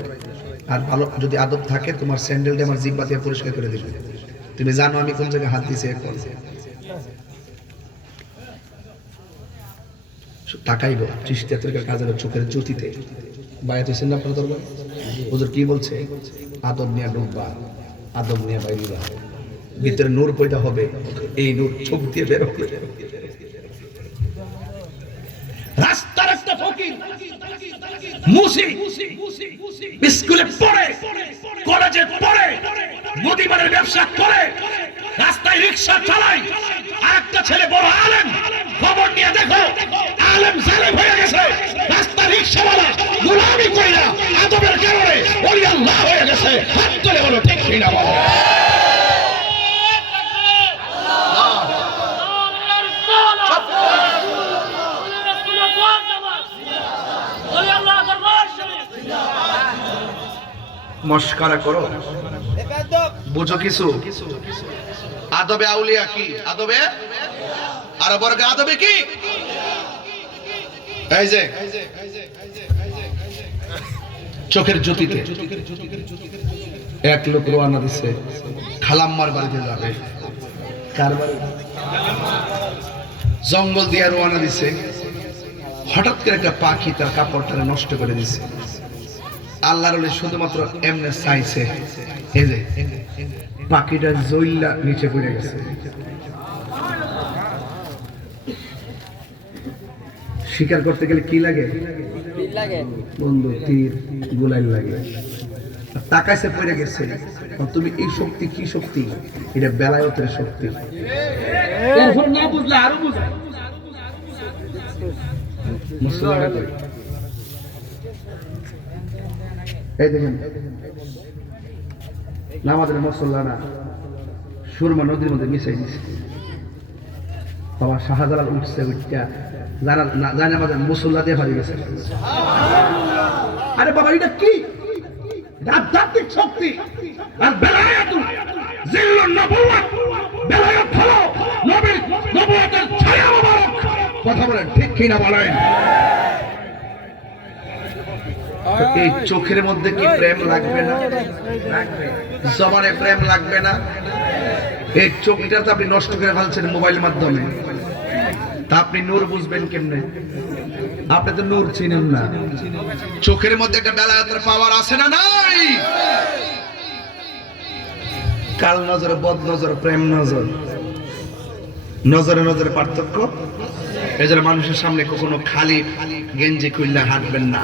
আর ভালো যদি আদব থাকে তোমার স্যান্ডেলটা আমার জিহ্বা দিয়ে পরিষ্কার করে দিব। তুমি জানো আমি কোন জায়গায় হাত দিয়েছি? এখন তাকাইব। চিশতিয়া তরিকার কাজ হলো চোখের জ্যোতিতে। বায়াত হয়েছেন না আপনার দরবার? হুজুর কি বলছে? আদব নিয়ে ঢুকবা, আদব নিয়ে বাইরে, ভিতরে নূর পয়দা হবে, এই নূর চোখ দিয়ে বের হবে। রাস্তার একটা ফকির মুসি স্কুলে পড়ে, কলেজে পড়ে, মুদিমানের ব্যবসা করে, রাস্তায় রিকশা চালায়, আরেকটা ছেলে বড় আলেম, খবর নিয়ে দেখো আলেম জালেম হয়ে গেছে, রাস্তা রিকশাওয়ালা গোলামি কইরা আদবের কারণে ওলি আল্লাহ হয়ে গেছে। হাত তুলে বলো ঠিক কিনা বলো? মস্কারা করো, বুঝো কিছু? আদবে আউলিয়া কি? আদবে আর বর্গ আদবে কি? এই যে চোখের জ্যোতিতে এক লোক রওনা দিছে খালাম্মার বাড়িতে যাবে। কার বাড়ি? জঙ্গল দিয়ে রওনা দিছে। হঠাৎ করে একটা পাখি তার কাপড়টা নষ্ট করে দিছে। আল্লাহর ওলি শুধুমাত্র এমনে চাইছে, এই যে পাখিটা জইলা নিচে পড়ে গেছে। শিকার করতে গেলে কি লাগে বন্ধু? তীর গোলাইল লাগে। তাকাইছে পড়ে গেছে। তুমি এই শক্তি কি শক্তি? এটা বেলায়েতের শক্তি। এরপর না বুঝলে আরো বুঝাই। মুসলমান কই? এই দেখেন আমাদের মুসলমানরা সুরমা নদীর মধ্যে মিশাই দিছে। বাবা শাহজালাল উঠছে, উঠটা জানে আমাদের মুসল্লা দিয়ে হারিয়ে গেছে। আরে বাবা এটা কি? আধ্যাত্মিক শক্তি আর বেলায়েতুল জিল্লুন নবুওয়াত। বেলায়েত হলো নবীর নবুওয়াতের ছায়া মোবারক। কথা বলেন ঠিক কি না বলেন? এই চোখের মধ্যে কি প্রেম লাগবে না? লাগবে। জবানে প্রেম লাগবে না? এই চোখটা তো আপনি নষ্ট করে ফেলছেন মোবাইল মাধ্যমে। তা আপনি নূর বুঝবেন কেমনে? আপনি তো নূর চিনেন না। চোখের মধ্যে একটা বেলায়েতের পাওয়ার আছে না নাই? কাল নজর, বদ নজর, প্রেম নজর, নজরে নজরে পার্থক্য। এই জন্য মানুষের সামনে কখনো খালি গেঞ্জি খুললে হাঁটবেন না।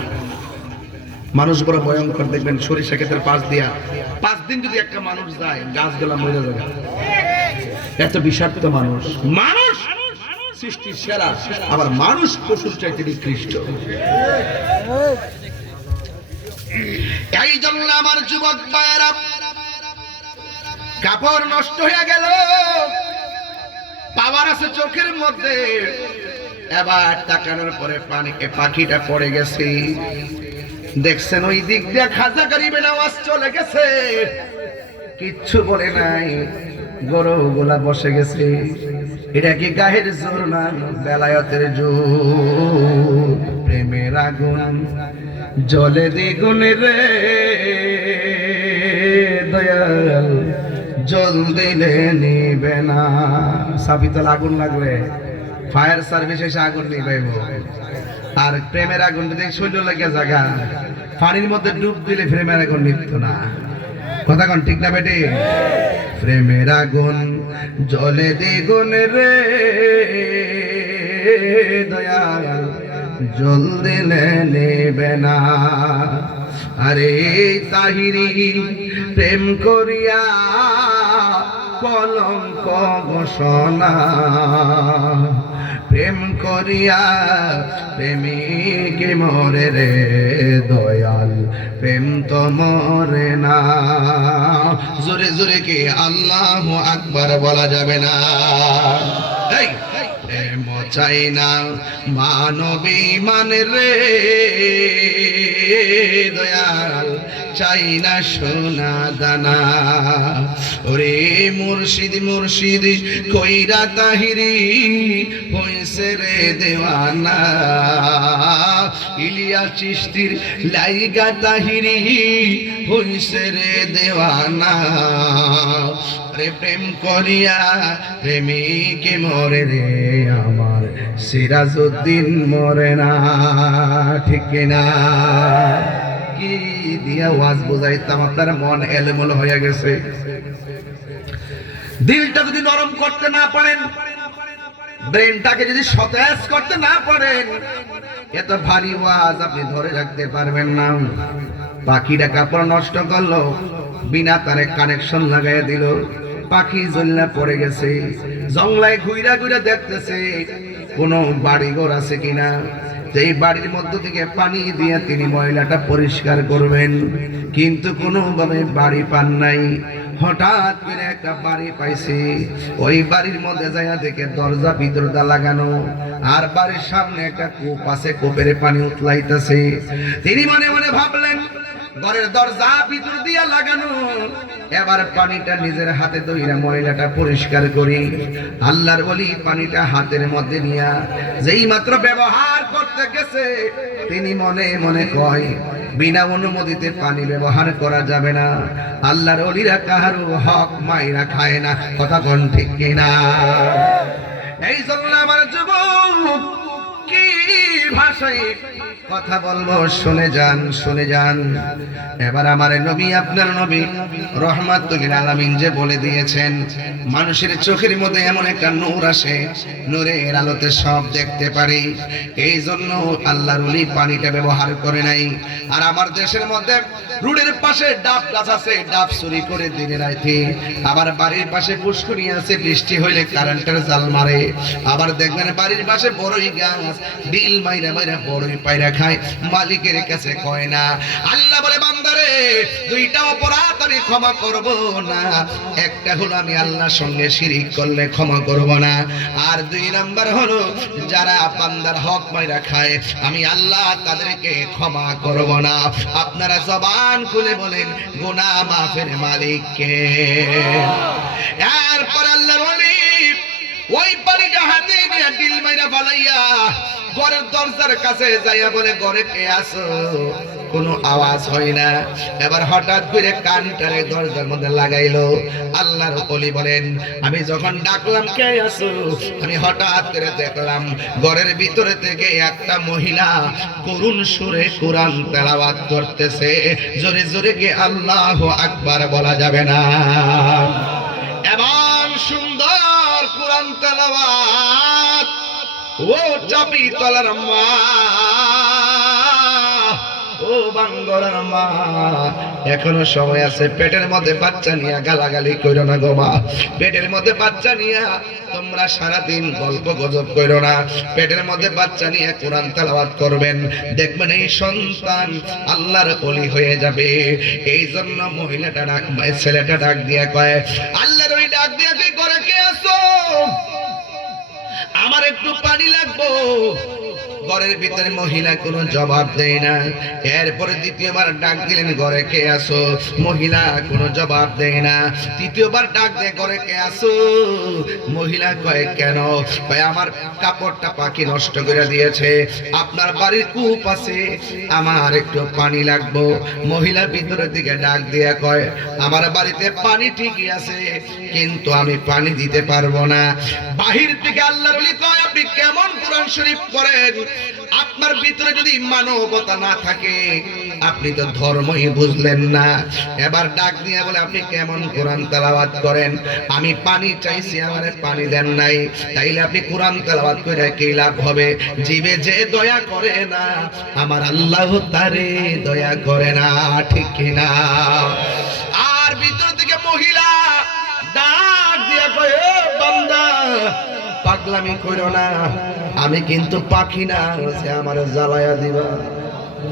মানুষ বড় ভয়ঙ্কর। দেখবেন সরিষা ক্ষেতের পাশ দিয়া 5 দিন যদি একটা মানুষ যায়, গাছগুলা মরে যাবে। এত বিষাক্ত মানুষ। মানুষ সৃষ্টির সেরা, আবার মানুষ পশুর চাইতে নিকৃষ্ট। এই জন্য আমার যুবক ভাইয়েরা, কাপড় নষ্ট হয়ে গেল, পাওয়ার আছে চোখের মধ্যে, এবার তাকানোর পরে পাখিটা পড়ে গেছে। দেখছেন ওই দিক দিয়ে খাজা গরিবের আওয়াজ চলে গেছে, কিচ্ছু বলে নাই। গরুগুলা বসে গেছে। এটা কি গায়ের জোর না বেলায়েতের জোর? প্রেমের আগুন জ্বলে দ্বিগুণ রে দয়াল, জল দিলে নিবে না। সাবিতল আগুন লাগলে ফায়ার সার্ভিস এসে আগুন নিবাইব। আর প্রেমের আগুন যদি শৈল লাগে জায়গা, পানির মধ্যে ডুব দিলে প্রেমের আগুন নিত না। কথা কন ঠিক না বেটি? প্রেমের আগুন জ্বলে দ্বিগুণ রে দয়াল, জল দিলে নেবে না। আরে তাহিরি প্রেম করিয়া কলঙ্ক ঘোষণা, প্রেম করিয়া প্রেমিক মরে রে দয়াল, প্রেম তো মরে না। জোরে জোরে কি আল্লাহু আকবার বলা যাবে না? প্রেম চাই না মানবী মানে রে দয়াল, চাই না সোনা দানা। ওরে মুর্শিদ মুর্শিদ কইরা তাহিরি হইছে রে দেওয়ানা। ইলিয়াস চিশতির লাইগা তাহিরি হইছে রে দেওয়ানা। রে প্রেম করিয়া প্রেমিক মরে রে আমার সিরাজউদ্দিন মরে না। ঠিক না? কি দিয়া ওয়াজ বুঝাইতাম, আপনার মন এলোমেলো হয়ে গেছে। দিলটা যদি নরম করতে না পারেন, ব্রেনটাকে যদি সতেজ করতে না পারেন, এত ভারী ওয়াজ আপনি ধরে রাখতে পারবেন না। পাখিটা কাপড় নষ্ট করলো, বিনা তারে কানেকশন লাগাইয়া দিল, পাখি জ্বলনা পড়ে গেছে। জঙ্গলায় ঘুইরা ঘুইরা দেখতেছে কোনো বাড়িঘর আছে কিনা, যেই বাড়ির মধ্য থেকে পানি দিয়ে তিনি ময়লাটা পরিষ্কার করবেন, কিন্তু কোনোভাবে বাড়ি পান নাই। হঠাৎ করে একটা বাড়ি পাইছে। ওই বাড়ির মধ্যে যাইয়া দেখে দরজা ভিতরটা লাগানো, আর বাড়ির সামনে একটা কূপ আছে, কূপের পানি উতলাইতেছে। তিনি মনে মনে ভাবলেন, ঘরের দরজা ভিতর দিয়া লাগানো। এবার পানিটা নিজের হাতে ধইরা ময়লাটা পরিষ্কার করি। আল্লাহর ওলি পানিটা হাতের মধ্যে নিয়া যেই মাত্র ব্যবহার করতে গেছে, তিনি মনে মনে কয় বিনা অনুমতিতে পানি ব্যবহার করা যাবে না। আল্লাহর ওলিরা কাহারও হক মাইরা খায় না, কথা কোন ঠিক কিনা? এই জন্য আমার যুবক কি ভাষায় কথা বলবো, শুনে যান, শুনে যান। এবার আমার নবী, আপনার নবী রহমাতুল আলামিন যে বলে দিয়েছেন, মানুষের চোখের মধ্যে এমন একটা নূর আসে, নূরের আলোতে সব দেখতে পারি। এই জন্য আল্লাহর ওলি পানিটা ব্যবহার করে নাই। আর আমার দেশের মধ্যে রোডের পাশে ডাব গাছ আছে, ডাব চুরি করে দিনে রাইতে। আবার বাড়ির পাশে পুষ্করী আছে, বৃষ্টি হইলে কারেন্টের জাল মারে। আবার দেখবেন বাড়ির পাশে বড়ই গাছ, বিল মাইরা মাইরা বড়ই পায়রা খায়, মালিকের কাছে কয় না। আল্লাহ বলে বান্দারে, দুইটা অপরাধ আমি ক্ষমা করব না। একটা হলো আমি আল্লাহর সঙ্গে শিরিক করলে ক্ষমা করব না। আর দুই নাম্বার হলো যারা বান্দার হক মাইরা খায়, আমি আল্লাহ তাদেরকে ক্ষমা করব না। আপনারা জবান খুলে বলেন, গুনাহ মাফের মালিক কে? এরপর আল্লাহ বলি ওই পানিটা হাতে নিয়ে ডিল মাইরা ফালাইয়া ঘরের দরজার কাছে যাইয়া বলে, ঘরে কে আছো? কোনো আওয়াজ হয় না। এবার হঠাৎ করে কানটারে দরজার মধ্যে লাগাইলো। আল্লাহর ওলি বলেন, আমি যখন ডাকলাম কে আছো, আমি হঠাৎ করে দেখলাম ঘরের ভিতরে থেকে একটা মহিলা করুণ সুরে কোরআন তেলাওয়াত করতেছে। জোরে জোরে কে আল্লাহু আকবার বলা যাবে না? এমন সুন্দর কোরআন তেলাওয়াত। ও চাপি তলার মা, ও বাঙ্গরার মা, এখনো সময় আছে। পেটের মধ্যে বাচ্চা নিয়ে গালাগালি কইরো না গো মা। পেটের মধ্যে বাচ্চা নিয়ে তোমরা সারাদিন গল্প গজব কইরো না। পেটের মধ্যে বাচ্চা নিয়ে কোরআন তেলাওয়াত করবেন, দেখবেন এই সন্তান আল্লাহর ওলি হয়ে যাবে। এই জন্য মহিলাটা ডাক, ছেলেটা ডাক দিয়া কয়, আল্লাহর ওই ডাক দিয়া কি করে, কে আসো? আমার একটু পানি লাগবো। ঘরের ভিতরে মহিলা কোনো জবাব দেয় না। এরপরে দ্বিতীয়বার ডাক দিলেন, ঘরে কে আসো? মহিলা কোনো জবাব দেয় না। তৃতীয়বার ডাক দেয়, ঘরে কে আসো? মহিলা কয়, কেন? কয়, আমার কাপড়টা পাখি নষ্ট করে দিয়েছে, আপনার বাড়ির কূপ আছে, আমার একটু পানি লাগবো। মহিলা ভিতরের দিকে ডাক দিয়া কয়, আমার বাড়িতে পানি ঠিকই আছে, কিন্তু আমি পানি দিতে পারবো না। বাহির থেকে আল্লাহর ওলি কয়, আপনি কেমন কোরআন শরীফ পড়েন? আপনার ভিতরে যদি মানবতা না থাকে, আপনি তো ধর্মই বুঝলেন না। এবার ডাক দিয়ে বলে, আপনি কেমন কোরআন তেলাওয়াত করেন? আমি পানি চাইছি, আমারে পানি দেন নাই, তাইলে আপনি কোরআন তেলাওয়াত করে কি লাভ হবে? জীবে যে দয়া করে না, আমার আল্লাহ তারে দয়া করে না, ঠিক কিনা? আর ভিতর থেকে মহিলা ডাক দিয়া কয়, ও বান্দা, পাগলামি কইরো না, আমি কিন্তু পাখি না যে আমার জ্বালায়া দিবা।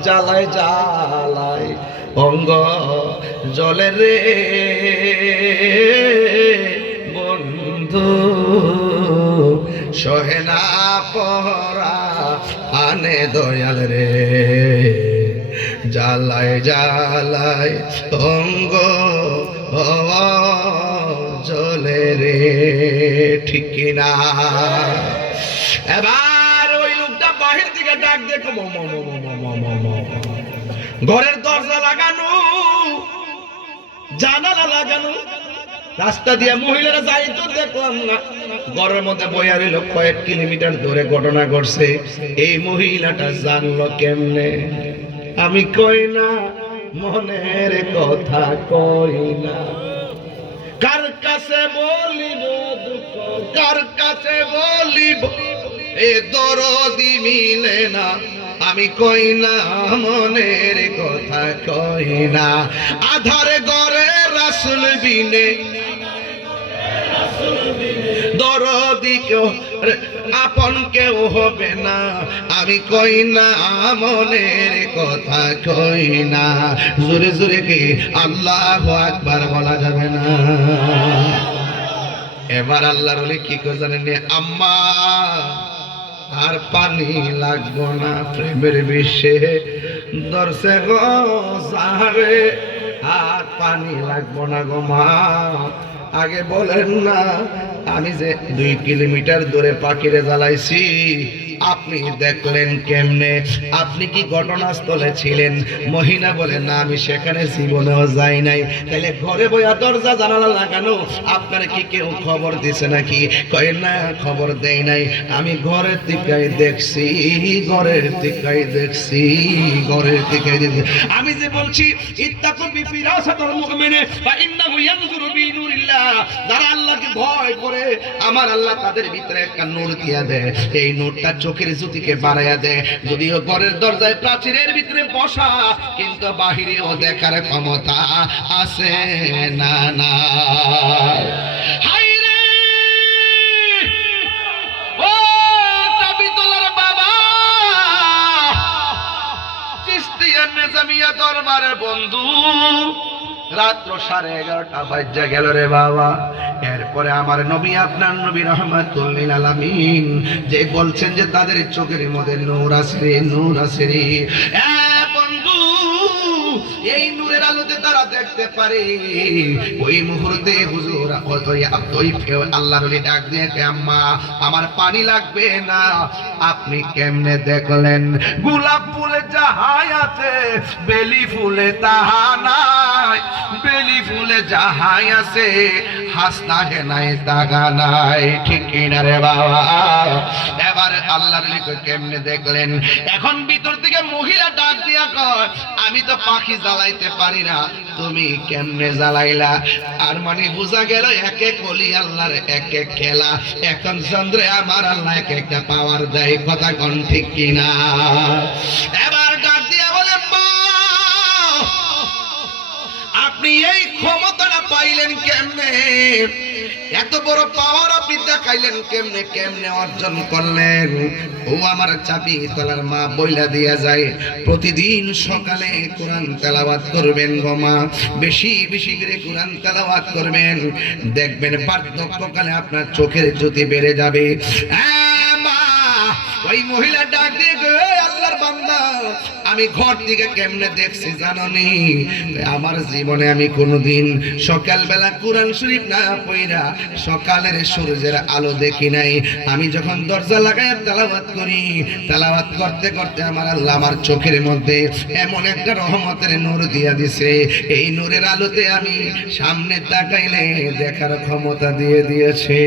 জ্বালায় জ্বালায় অঙ্গ জলে রে বন্ধু, সহে না পরা আনে দয়াল রে। জ্বালায় জ্বালায় অঙ্গ জলে রে, ঠিক কিনা? এবার ওই লোকটা বাহির থেকে ডাক দেখো, ঘরের দরজা লাগানো, জানালা লাগানো, রাস্তা দিয়ে মহিলারা যাই তো দেখলাম না। ঘরের মধ্যে বইয়া রইল, কয়েক কিলোমিটার দূরে ঘটনা ঘটছে। এই মহিলাটা জানলো কেমনে? আমি কই না, মনের কথা কই না, কার কাছে বলিব দুঃখ, কার কাছে বলিব এ দরদি মিলে না। আমি কই না, মনের কথা কই না। আধারে ঘরে রাসূল বিনে দরদি কেউ আপন কেউ হবে না। আমি কই না, মনের কথা কই না। জোরে জোরে কি আল্লাহু আকবার বলা যাবে না? এবার আল্লাহর ওলি কি করে জানেন? আম্মা আর পানি লাগবো না, প্রেমের বিষে দর্শে গো সারে, আর পানি লাগবো না গো মা। আগে বলেন না, আমি যে 2 কিলোমিটার দূরে পাখিরে জ্বালাইছি, আপনি দেখলেন কেমনে? আপনি কি ঘটনাস্থলে ছিলেন? মহিলা বলে না, আমি সেখানে জীবনেও যাই নাই। তাহলে ঘরে বইয়া দরজা জানালা লাগানো, আপনার কি কেউ খবর দিছে নাকি? কয় না, খবর দেয় নাই। আমি ঘরের দিকাই দেখছি, ঘরের দিকাই দেখছি, ঘরের দিকাই দেখছি। আমি যে বলছি ইত্তাকু বিফিরাসাতুল মুমিনে ফা ইন্নাহু ইয়ানজুরু বিনুরিল্লাহ, যারা আল্লাহকে ভয় করে আমার আল্লাহ তাদের ভিতরে একটা নূর দিয়া দেয়। এই নূরটা চোখের জ্যোতিকে বাড়াইয়া দেয়। যদিও ঘরের দরজায় প্রাচীরের ভিতরে বসা, কিন্তু বাহিরেও দেখার ক্ষমতা আছে না না। হায়রে ও তাবিতুল্লাহর বাবা, চিশতিয়া নিজামিয়া দরবারের বন্ধু, রাত্র 11:30 বাজে গেল রে বাবা। এরপরে আমার নবী, আপনার নবী রহমাতুল লিল আলামিন, যে বলছেন যে তাদের চোখের মধ্যে নূর আছে, নূর আছে রে বন্ধু। এই নূরের আলোতে তারা দেখতে পারে। ওই মুহূর্তে হুজুর আল্লাহর ওলি ডাক দিয়ে, আম্মা আমার পানি লাগবে না। আপনি কেমনে দেখলেন? গোলাপ ফুলে যাহাই আছে, বেলি ফুলে তাহা নাই। বেলি ফুলে যাহাই আছে, হাসনা হে নাই, তাগা নাই। ঠিক কিনা রে বাবা? এবার আল্লাহর ওলি কেমনে দেখলেন? এখন ভিতর থেকে মহিলা ডাক দিয়া কয়, আমি তো পাখি জ্বালাইতে পারি না, তুমি কেমনে জ্বালাইলা? আর মানে বোঝা গেল এক এক ওলি আল্লাহর এক এক খেলা। এখন চন্দ্রে আমার আল্লাহ এক একটা পাওয়ার দেয়। কথা কোন ঠিক কিনা? এবার ডাক দিয়া বলে, মা আপনি এই ক্ষমতাটা পাইলেন কেমনে? এত বড় পাওয়ার আপনি দেখাইলেন কেমনে? কেমনে অর্জন করলেন? ও আমার চাবি তলার মা বইলা দিয়া যায়, প্রতিদিন সকালে কোরআন তেলাওয়াত করবেন গো মা, বেশি বেশি করে কোরআন তেলাওয়াত করবেন। দেখবেন বার্ধক্যকালে আপনার চোখের জ্যোতি বেড়ে যাবে। ওই মহিলা ডাক দিয়ে আল্লাহর বান্দা, আমি ঘর থেকে কেমনে দেখছি জাননি? আমার জীবনে আমি কোনোদিন সকালবেলা কোরআন শরীফ না পড়া সকালের সূর্যের আলো দেখি নাই। আমি যখন দরজা লাগায় তেলাওয়াত করি, তেলাওয়াত করতে করতে আমার আল্লাহ আমার চোখের মধ্যে এমন একটা রহমতের নূর দিয়া দিছে। এই নূরের আলোতে আমি সামনে তাকাইলে দেখার ক্ষমতা দিয়ে দিয়েছে।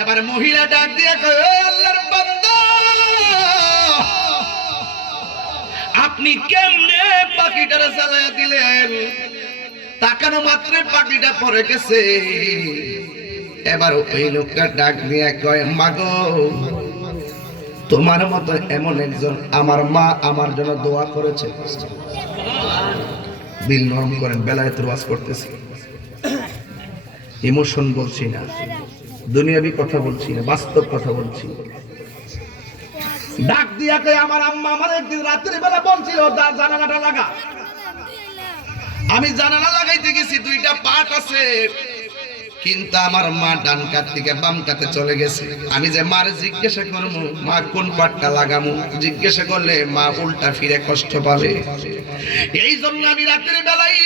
এবার মহিলা ডাক দিয়ে কয়, আল্লাহর বান্দা আপনি কেমনে পাখিটারে জ্বালায়া দিলেন? তাকানো মাত্র পাখিটা পড়ে গেছে। এবার ওই লোকটা ডাক দিয়ে কয়, মাগো তোমার মতো এমন একজন আমার মা আমার জন্য দোয়া করেছে। দিল নরম করেন, বেলায়েতের ওয়াজ করতেছি, ইমোশন বলছি না, দুনিয়াবি কথা বলছি না, বাস্তব কথা বলছি। ডাক দিয়া কয়, আমার আম্মা আমার একদিন রাত্রি বেলা বলছিল জানালাটা লাগা। আমি জানালা লাগাইতে গেছি, 2টা পাট আছে, কিন্তু আমার মা ডান কাত থেকে বাম কাতে চলে গেছে। আমি যে মারে জিজ্ঞাসা করবো মা কোন পাটটা লাগামু, জিজ্ঞাসা করলে মা উল্টা ফিরে কষ্ট পাবে। এই জন্য আমি রাত্রি বেলায়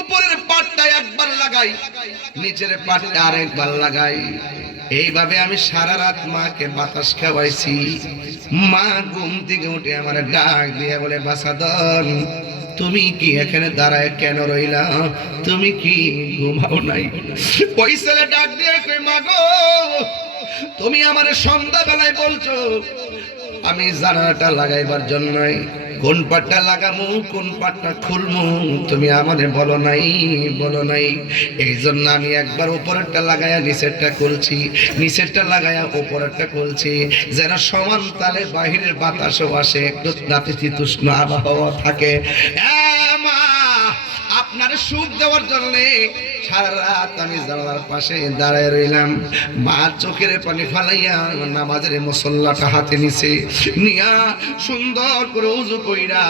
উপরের পাটটা একবার লাগাই, নিচের পাটটা আরেকবার লাগাই। এইভাবে আমি সারা রাত মাকে বাতাস খাওয়াইছি। মা ঘুম থেকে উঠে আমার ডাক দিয়ে বলে, বাসাদন তুমি কি এখানে দাঁড়ায় কেন রইলা? তুমি কি ঘুমাও নাই? ওই ছেলে ডাক দিয়ে কই, মা গো তুমি আমার সন্ধ্যা বেলায় বলছো আমি জানালাটা লাগাইবার জন্যই, কোন পাটটা লাগামু কোন পাটটা খুলমু তুমি আমারে বলো নাই, বলো নাই। এই জন্য আমি একবার উপরেরটা লাগাইয়া নিচেরটা খুলছি, নিচেরটা লাগাইয়া উপরেরটা খুলছি, যেন সমান তালে বাহিরের বাতাসও আসে, একটু নাতিশীতোষ্ণ আবহাওয়া থাকে। মা আপনার সুখ দেওয়ার জন্য সারা রাত আমি জানালার পাশে দাঁড়ায় রইলাম। মা চোখের পানি ফালাইয়া নামাজের মুসল্লাটা হাতে নিছে, নিয়া সুন্দর করে উযু কইরা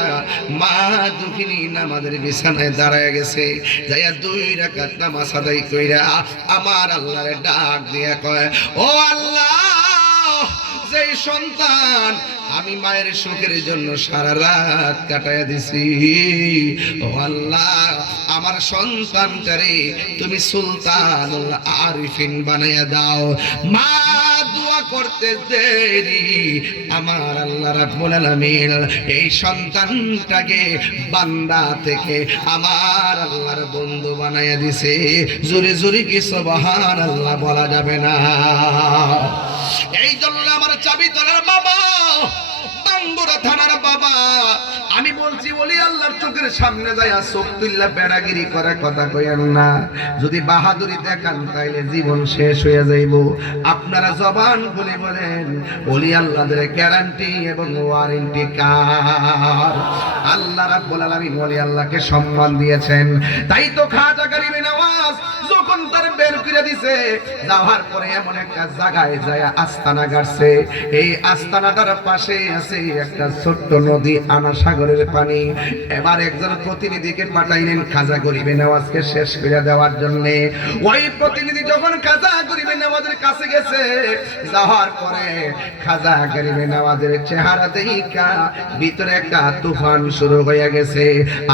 মা দুঃখিনী নামাজের বিছানায় দাঁড়ায় গেছে। যাইয়া 2 রাকাত নামাজ আদায় কইরা আমার আল্লাহরে ডাক দিয়া কয়, ও আল্লাহ, যেই সন্তান আমি মায়ের সুখের জন্য সারা রাত কাটাইয়া দিছি, ও আল্লাহ, আমার সন্তানটারে তুমি সুলতানুল আরিফিন বানাইয়া দাও। মা দোয়া করতে দেরি আমার আল্লাহ রাব্বুল আলামিন এই সন্তানটাকে বান্দা থেকে আমার আল্লাহর বন্ধু বানাইয়া দিছে। জোরে জোরে কি সুবহানাল্লাহ বলা যাবে না? এই জন্য আমার চাবি তলার বাবা, বাঙ্গুরা থানার বাবা, আমি বলছি ওলি আল্লাহর চোখের সামনে যায় চোখ তুল্লা বেড়াগিরি করার কথা কইেন না। যদি বাহাদুরি দেখান তাইলে জীবন শেষ হয়ে যাইব। আপনারা জবান খুলে বলেন ওলি আল্লাহদের গ্যারান্টি এবং ওয়ারেন্টি কার? আল্লাহ রাব্বুল আলামিন ওলি আল্লাহকে সম্মান দিয়েছেন। তাই তো খাজা গরিবে নওয়াজ যখন তার বের করে দিছে, যাওয়ার পরে এমন একটা জায়গায় যায় আস্তানা গাড়ছে। এই আস্তানাটার পাশে আছে একটা ছোট্ট নদী, আনা সাগরের পানি। এবার একজন প্রতিনিধিকে পাঠাইলেন খাজা গরিবে নওয়াজকে শেষ করে দেওয়ার জন্য। ওই প্রতিনিধি যখন খাজা গরিবে নওয়াজের কাছে গেছে, যাওয়ার পরে খাজা গরিবে নওয়াজের চেহারা দেখিকা ভিতরে একটা তুফান শুরু হয়ে গেছে।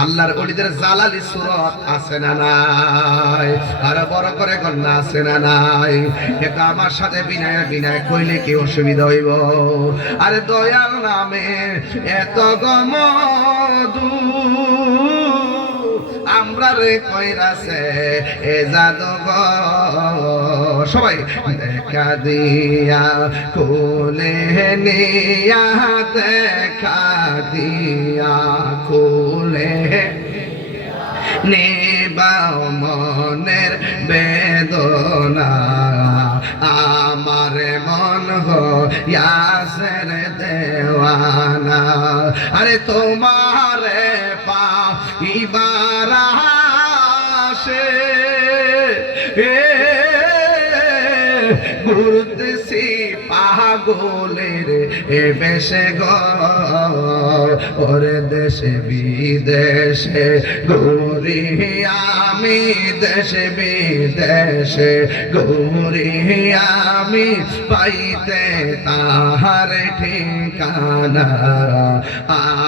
আল্লাহর ওলিদের জালালি সুরত আছে না নাই? আর বড় করে কন্যা আছে না নাই? এটা আমার সাথে বিনয় বিনয় কইলে কি অসুবিধা হইব? আরে দয়াল নামে এত গমদু আমরা রে কইরাছে এ জাদুঘর। সবাই দেখা দিয়া কোলে নিয়া, দেখা দিয়া কোলে নেবাও মনের বেদনা, আমার মন হইয়াছের দেওয়ানা। আরে তোমারে পাইবার আশে ঘুরতেছি পাগলের বেশে গো, ওরে দেশে বিদেশে ঘুরি আমি, দেশে বিদেশে ঘুরি আমি, পাইতে তাহার ঠিকানা,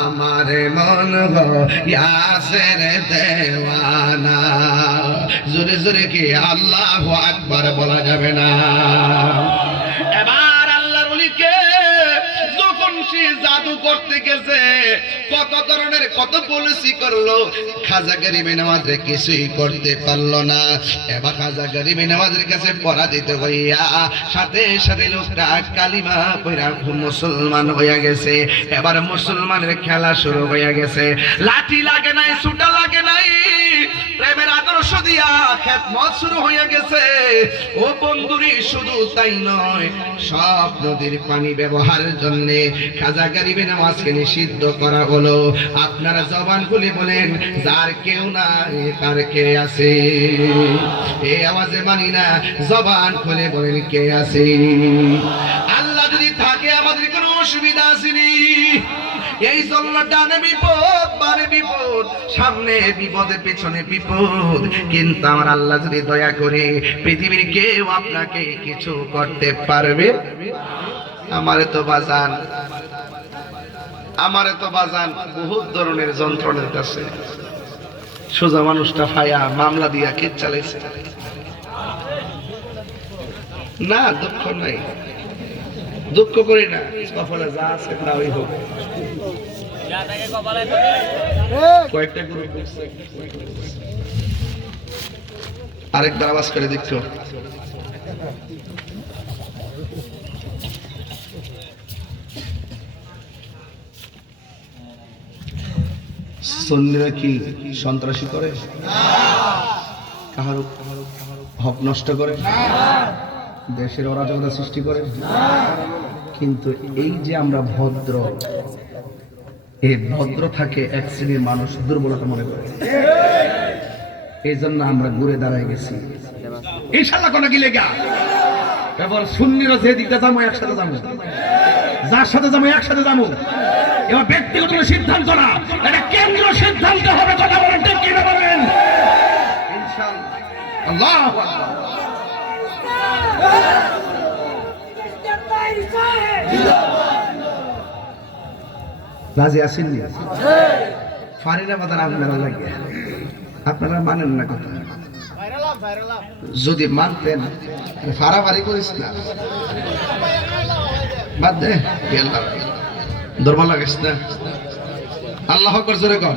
আমার মন হইয়াছের দেওয়ানা। জোরে জোরে কি আল্লাহু আকবার বলা যাবে না? এবার আল্লাহর ওলিকে যখন সে জাদু করতে গেছে, কত ধরনের কত পলিসি করলো, খাজা গরিবে নওয়াজে কিছুই করতে পারলো না। এবার খাজা গরিবে নওয়াজের কাছে পরাজিত হইয়া সাথে সাথে লোকটা কালিমা পড়া মুসলমান হইয়া গেছে। এবার মুসলমানের খেলা শুরু হইয়া গেছে। লাঠি লাগে নাই, ছুটা লাগে নাই, প্রেমের আদর্শ দিয়া খেদমত শুরু হইয়া গেছে। ও বন্ধুরি, শুধু তাই নয়, সব নদীর পানি ব্যবহারের জন্য খাজা গরিবে নওয়াজকে নিষিদ্ধ করা হলো। আপনারা জবান খুলে বলেন, যার কেউ নাই তার কে আছে? এই আওয়াজে মানি না, জবান খুলে বলেন কে আছে? আল্লাহ যদি থাকে আমাদের কোনো অসুবিধা আসেনি। এই জন্য ডানে বিপদ, বারে বিপদ, সামনে বিপদে পেছনে বিপদ, কিন্তু আমার আল্লাহ যদি দয়া করে পৃথিবীর কেউ আপনাকে কিছু করতে পারবে? আমারে তো বাজান বহুত ধরনের যন্ত্রণার কাছে সোজা মানুষটা ফায়া মামলা দিয়া কেস চালাইছে না। দুঃখ নাই, দুঃখ করি না, কপালে যা আছে তাই হোক। কয়েকটা গ্রুপ আরেকবার আওয়াজ করে দেখতো। সন্নিরা কি সন্ত্রাসী করে? কাহার হক নষ্ট করে? দেশের অরাজকতা সৃষ্টি করে? কিন্তু এই যে আমরা ভদ্র, এই ভদ্র থাকে এক শ্রেণীর মানুষ দুর্বলতা মনে করে। এই জন্য আমরা ঘুরে দাঁড়াই গেছি ইনশাআল্লাহ। কোন কি লেগা এবার সুন্নিরা যে দিকটা যাবো একসাথে যাবো, যার সাথে যাবো একসাথে যাবো। এবার ব্যক্তিগত সিদ্ধান্ত না, এটা কেন্দ্রীয় সিদ্ধান্ত হবে। কথা বলেন ঠিক কিনা বলেন? ইনশাআল্লাহ। আল্লাহু আকবার। রাজি আছেন নি? ফারিনা বাদান আপনারা লাগে, আপনারা মানেন না কথা। যদি মানতেন ফারাফারি করিস না, বাদ দে, দরবার লাগাইস না। আল্লাহ আকবার জোরে কর।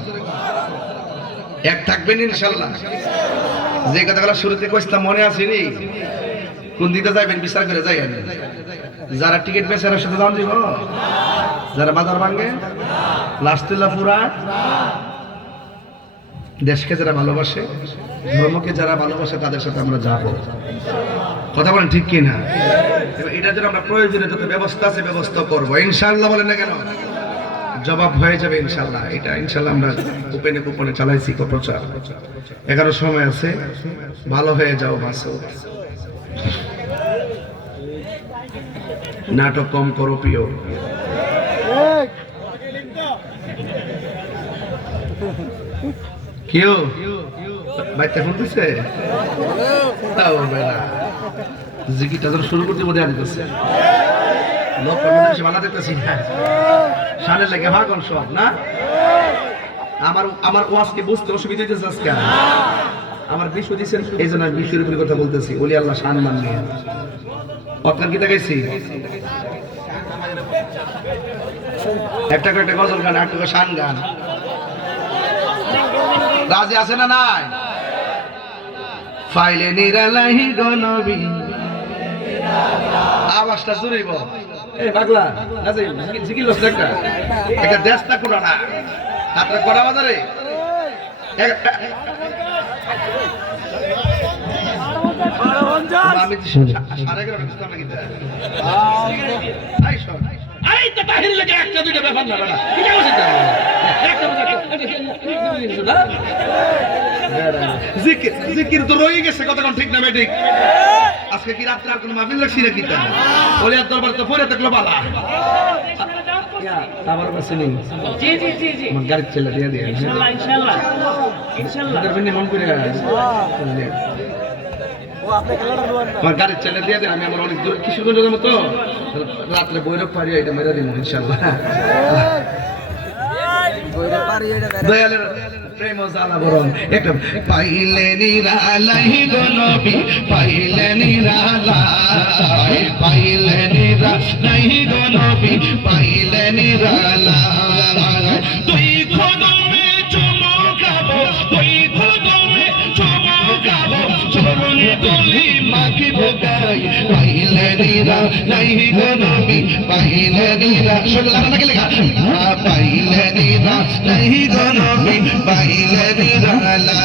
এক থাকবেন ইনশাআল্লাহ। যে কথাগুলো শুরুতে কইছিলাম মনে আছে নি? কোন দিকে যাইবেন বিচার করে যাই। যারা টিকিট বেচে এর সাথে দাম দিব, যারা বাজার ভাঙে লাস্তুল্লাহ পুরা, দেশকে যারা ভালোবাসে, ধর্মকে যারা ভালোবাসে তাদের সাথে আমরা যাবো। কথা বলেন ঠিক কিনা? এটার জন্য আমরা প্রয়োজনীয় যত ব্যবস্থা আছে ব্যবস্থা করবো ইনশাআল্লাহ। বলেন না কেন? জবাব হয়ে যাবে ইনশাআল্লাহ। এটা ইনশাআল্লাহ আমরা গোপনে গোপনে চালাইছি প্রচার। 11 সময় আছে, ভালো হয়ে যাও বাসো। নাটক কম করো প্রিয়। কেউ বাইতে ফোন দিছে? তাও বেলা জিকিরটা যখন শুরু করতে বোধ দিতেছে, লোক ভালো দেখতেছি না, সানের লাগে ভাগন সব না। আমার ওয়াজকে বুঝতে অসুবিধা হইতেছে আজকে। আমার বিষয় দিচ্ছেন, এই জন্য আমি বিষয়ের উপরে কথা বলতেছি। ওলি আল্লাহ শান মান নিয়ে আপনার কি দেখাইছি? একটা করে একটা গজল গান, একটা করে শান গান। রাজি আছে না নাই? ফাইলে নিরালাহি গো নবী, আওয়াজটা জুড়িব। এই পাগলা নাজি জিকির লস একটা একটা দেশটা কোনা না আপনারা কোনা বাজারে আমি সারা গেল বুঝতাম না কিন্তু আই সর আই তো তাহির লাগে একটা দুইটা ব্যাপার না না কি আছে একটা জিকির জিকির তো রয়ে গেছে। কতক্ষণ ঠিক না বেঠিক? আজকে কি রাত্রে আর কোনো মাহফিল রাখছি নাকি? তা ওলিয়ার দরবার তো পড়ে থাকলো বালা। আবার বাসে নেই। জি জি জি জি আমার গাড়ি ছেলে দিয়ে দিয়ে ইনশাআল্লাহ ইনশাআল্লাহ ইনশাআল্লাহ দরবার নিয়ে মন করে আমার গাড়ি ছেলে দিয়ে দেন। আমি আমার অনেক দূর কিশোরগঞ্জের মতো রাত্রে বৈরব পারি, এটা মেরে দিব ইনশাআল্লাহ। দয়ালের প্রেম জালা বরণ একটা পাইলে নিরালাই গো নবী, পাইলে নিরালাই, পাইলে নিরালাই গো নবী, পাইলে নিরালাই। তুই কদমে চুমুকাবো, তুই কদমে চুমুকাবো, চরণে তুলি মাখিব গাই, পাইলে নিরালাই গো নবী, পাইলে নিরালাই। শুনলা নাকি লেখা? পাইলে নিরালাই গো নবী, পাইলে নিরালাই।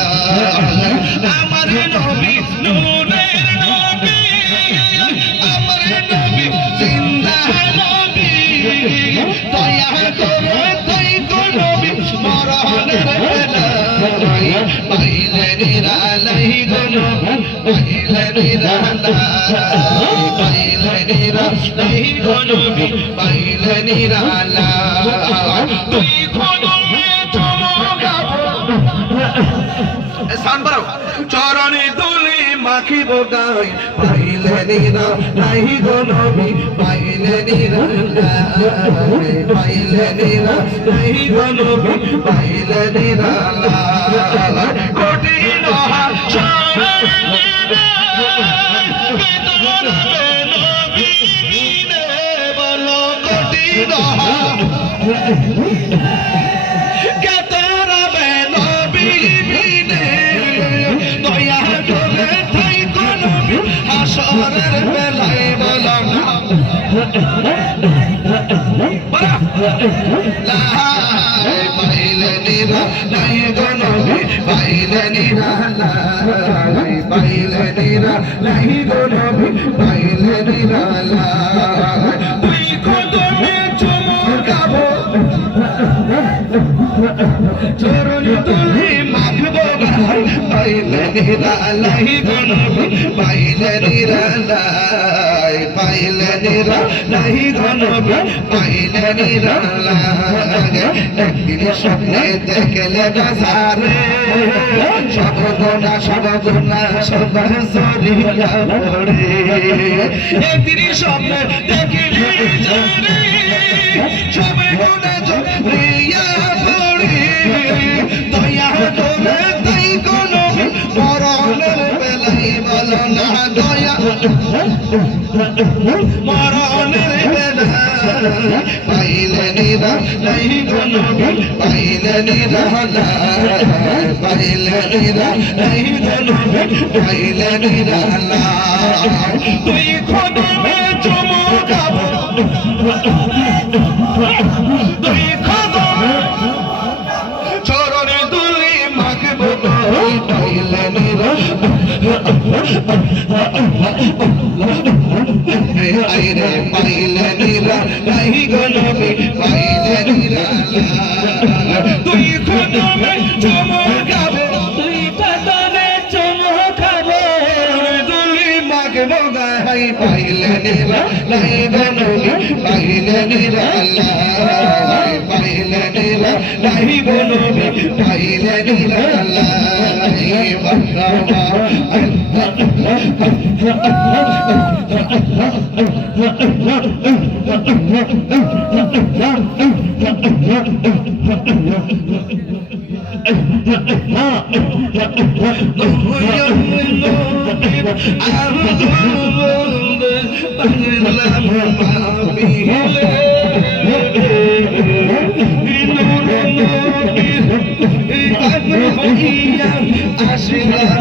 আমার নবী নূরের নবী, আমার নবী জিন্দা নবী, দয়া করে তুই গো নবী মরণের বেলায়, পাইলে নিরালাই গো নবী, পাইলে নিরালাই, পাইলে নিরালাই গো নবী, পাইলে নিরালাই। তুই কদমে চরণে তুলি মাখিব গাই, পাইলে নিরালাই গো নবী, পাইলে নিরালাই, পাইলে নিরালাই গো নবী, পাইলে নিরালাই। কঠিন বলো কঠিন হাসরের বেলায় বললাম পাইলে নিরালাই গো নবী, পাইলে নিরালাই, পাইলে নিরালাই গো নবী, পাইলে নিরালাই। তুই কদমে চুমুকাবো, চরণে তুলি মাখবো গাই, পাইলে পাইলে নিরালাই গো নবী পাইলে নিরালাই পাইলে নিরালাই গো নবী পাইলে নিরালাই একদিন স্বপ্নে দেখলে বাজারে সব গোনা সব জরিয়া পড়ে একদিন স্বপ্নে দেখলে সব গোনা জরিয়া পড়ে দয়া করে তাই কোনো মরণের বেলায় বলো না দয়া মরণের বেলায় পাইলে নিরা নাই কোনো পাইলে নিরা পাইলে নিরা নাই কোনো পাইলে নিরা তুই খোদা চমকাবো তুই খোদা চরণে দুলি মাগবো পাইলে নিরা আইরে পাইলে নিরা নাই গো নবী পাইলে নিরা তুই খোদমে চমকাবো তুই খোদমে চমকাবো দুলি মাগবো গাই পাইলে নিরা নাই গো নবী পাইলে নিরা পাইলে নিরা নাই গো নবী পাইলে নিরা আমার জীবন পাইলে মাশাআল্লাহ আসিলাম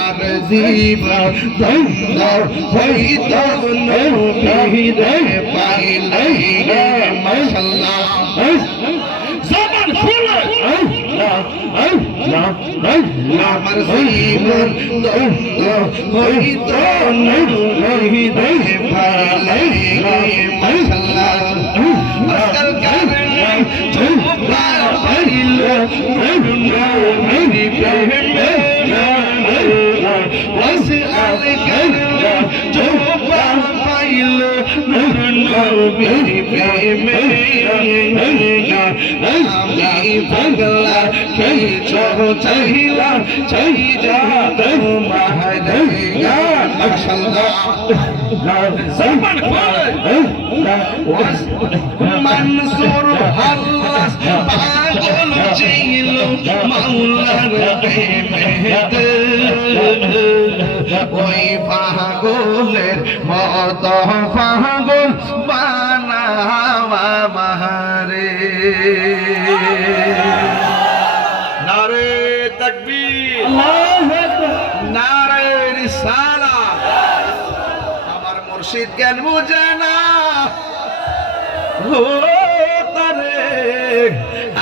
আমার জীবন ধন্য হইত নবীরে পাইলে মাশাআল্লাহ জবান খুলে আমার জীবন ধন্য হইত নবীরে পাইলে মাশাআল্লাহ আজকাল কারণে চোপা পাইল নবীরে প্রেমে আজকাল কারণে চোপা পাইল নবীরে প্রেমে আমি পাগলা কে চাইলা চাই যা তোমার মাশাআল্লাহ জবান খুলে মনসুর হাল্লাস পাগল ছিল মাওলার প্রেমেতে ওই পাগলের মত পাগল বানাওয়া মাহারে নারে তাকবীর আল্লাহু আকবার নারে রিসালাত আমার মুর্শিদ জ্ঞান বুঝে না ও তারে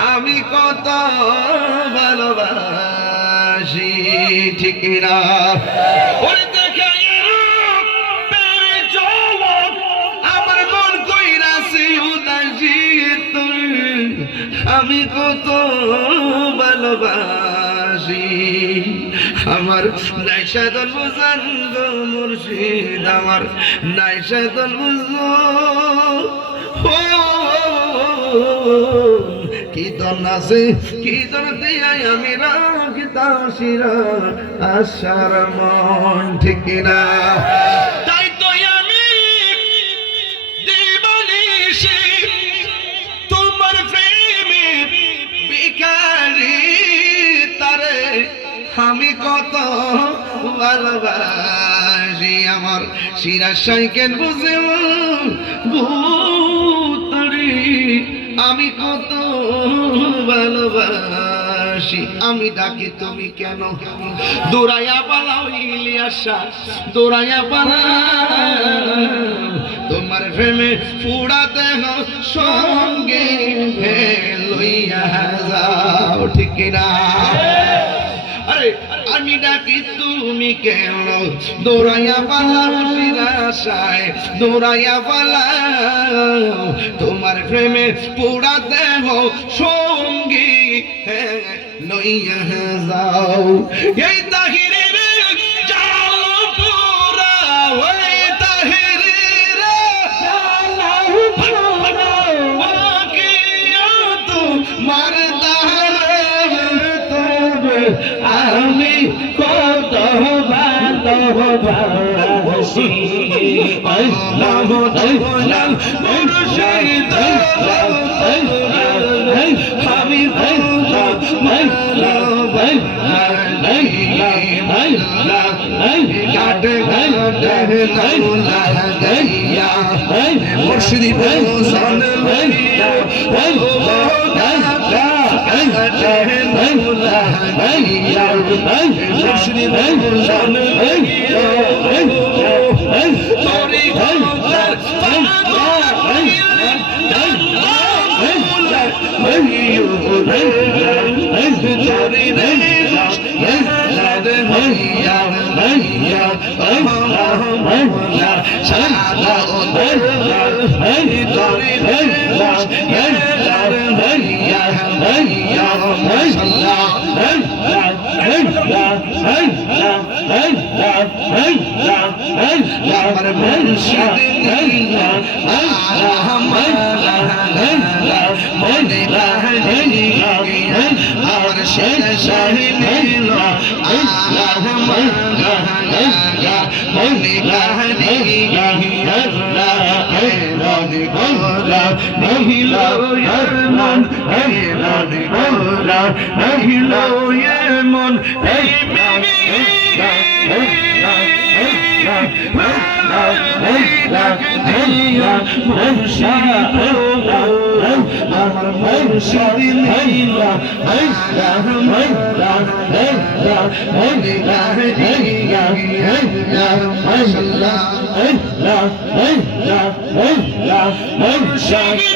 আমি কত ভালোবাসি ঠিক না ওই দেখে আমার মন কইরাছি উদাসী আমি কত ভালোবাসি আমার নাইশাদল বুঝান গো মুর্শিদ আমার নাইশাদল বুঝো কি দন আছে কি দন দিয়াই আমি রাখিতাম শিরা আশার মন ঠিক না তাই তো আমি দিবানিশি তোমার প্রেমে বিকারি তারে আমি কত ভালোবাসি আমার শিরা সাইকেল বুঝে ভূতরি আমি কত ভালোবাসি আসি আমি ডাকি তুমি কেন দৌড়াইয়া পালাও ইলিয়াসা দৌড়াইয়া পালাও তোমার প্রেমে পুরা দেহ সঙ্গে লইয়া যাও ঠিক কিনা আরে আমি ডাকি তুমি কেন দৌড়াইয়া পালাও নিরাশায় দৌড়াইয়া পালাও তোমার প্রেমে পুরা দেহ সঙ্গী লইয়া যাও এই তাহিরে যাও পুরা ওই তাহিরে যাও পুরা বাকিয়া তোমার আমি কত ভালোবাসি আল্লাহ আল্লাহ মুর্শিদ আমি মুর্শিদ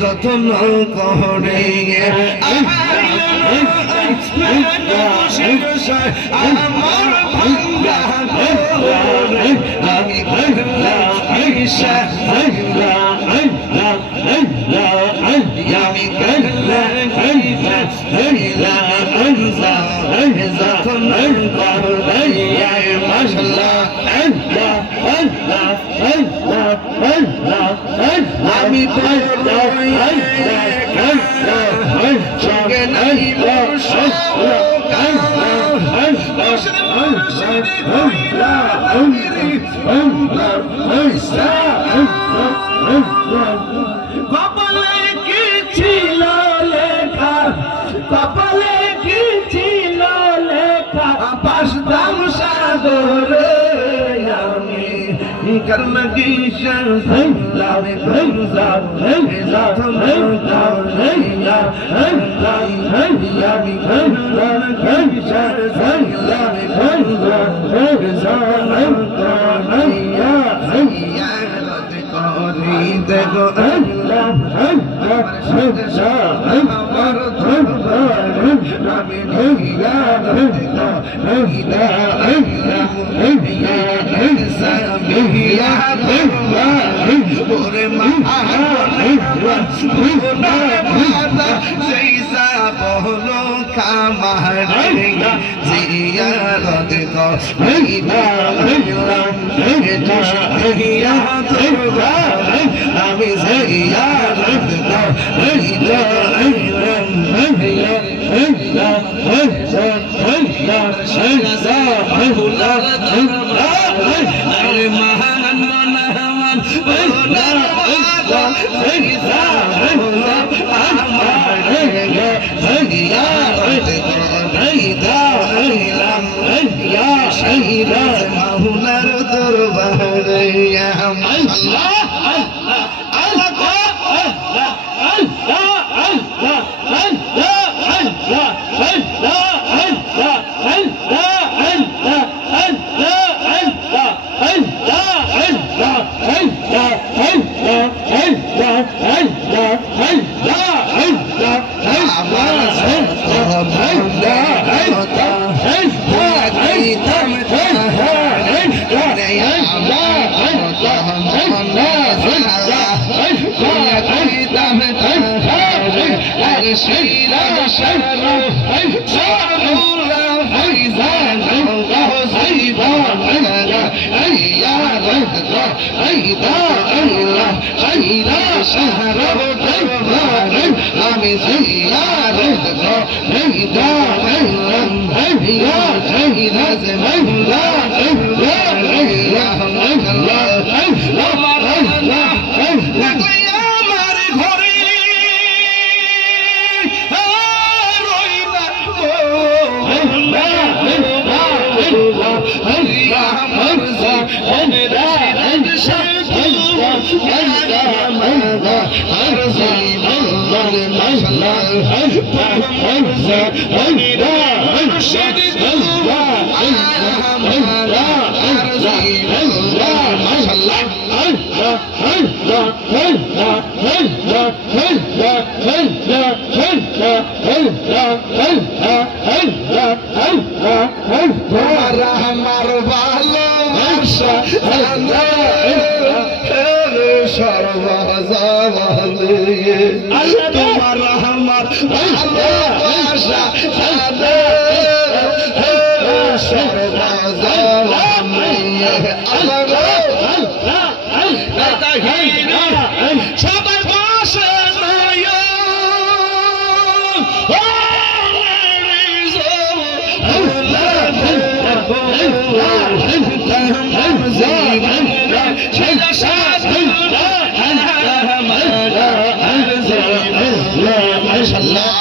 যতন করে আমার ভাঙ্গা আমি মাশাআল্লাহ আমি সঙ্গে নাই কপালে কি ছিল লেখা, কপালে কি ছিল লেখা, বাসতাম সাগরে আমি कर्म की शर्ला में गंजा साथ में जाऊंगा या भी गंजा की शर्ला में गंजा या देखो আমি अरे महान মাহুলার দরবারে আমি আমার ভালোবাসা সর্বজনে তোমার আমার ভালোবাসা সবার পাশে Allah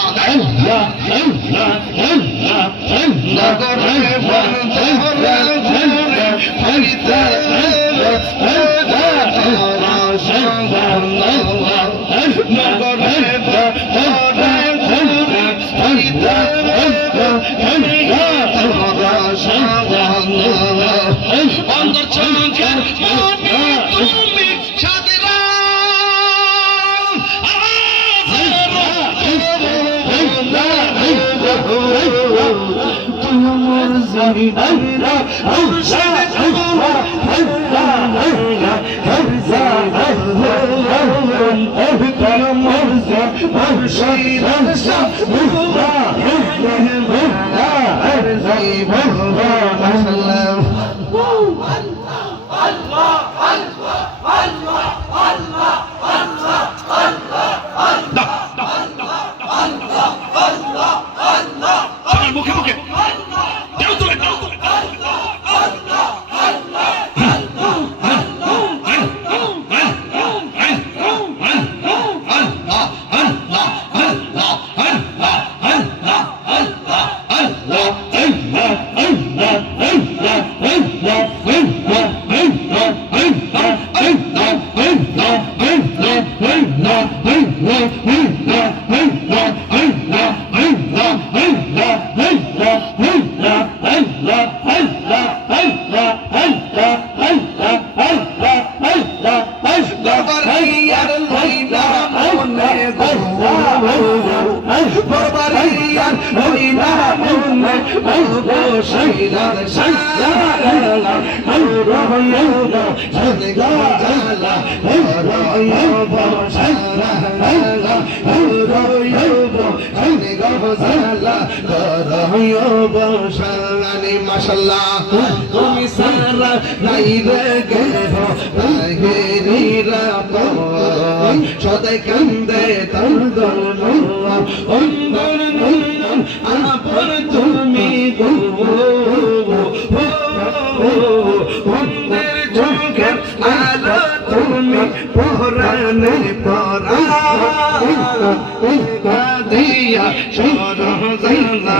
দরবারিয়ার লইলা মনে গো দরবারিয়ার লইলা মনে গো শহীদার শালা রহমান জানে গালা রহমান শালা রহমান শালা মাশাআল্লাহ তুমি সারা নাই রে গেহ তাহেরিরা পাওয়া সদাই কান্দে তার ধর্ম অন্দর নয়ন আপন তুমি গো অন্যের চোখের আলো তুমি পরানে পরা দিয়া সরজালা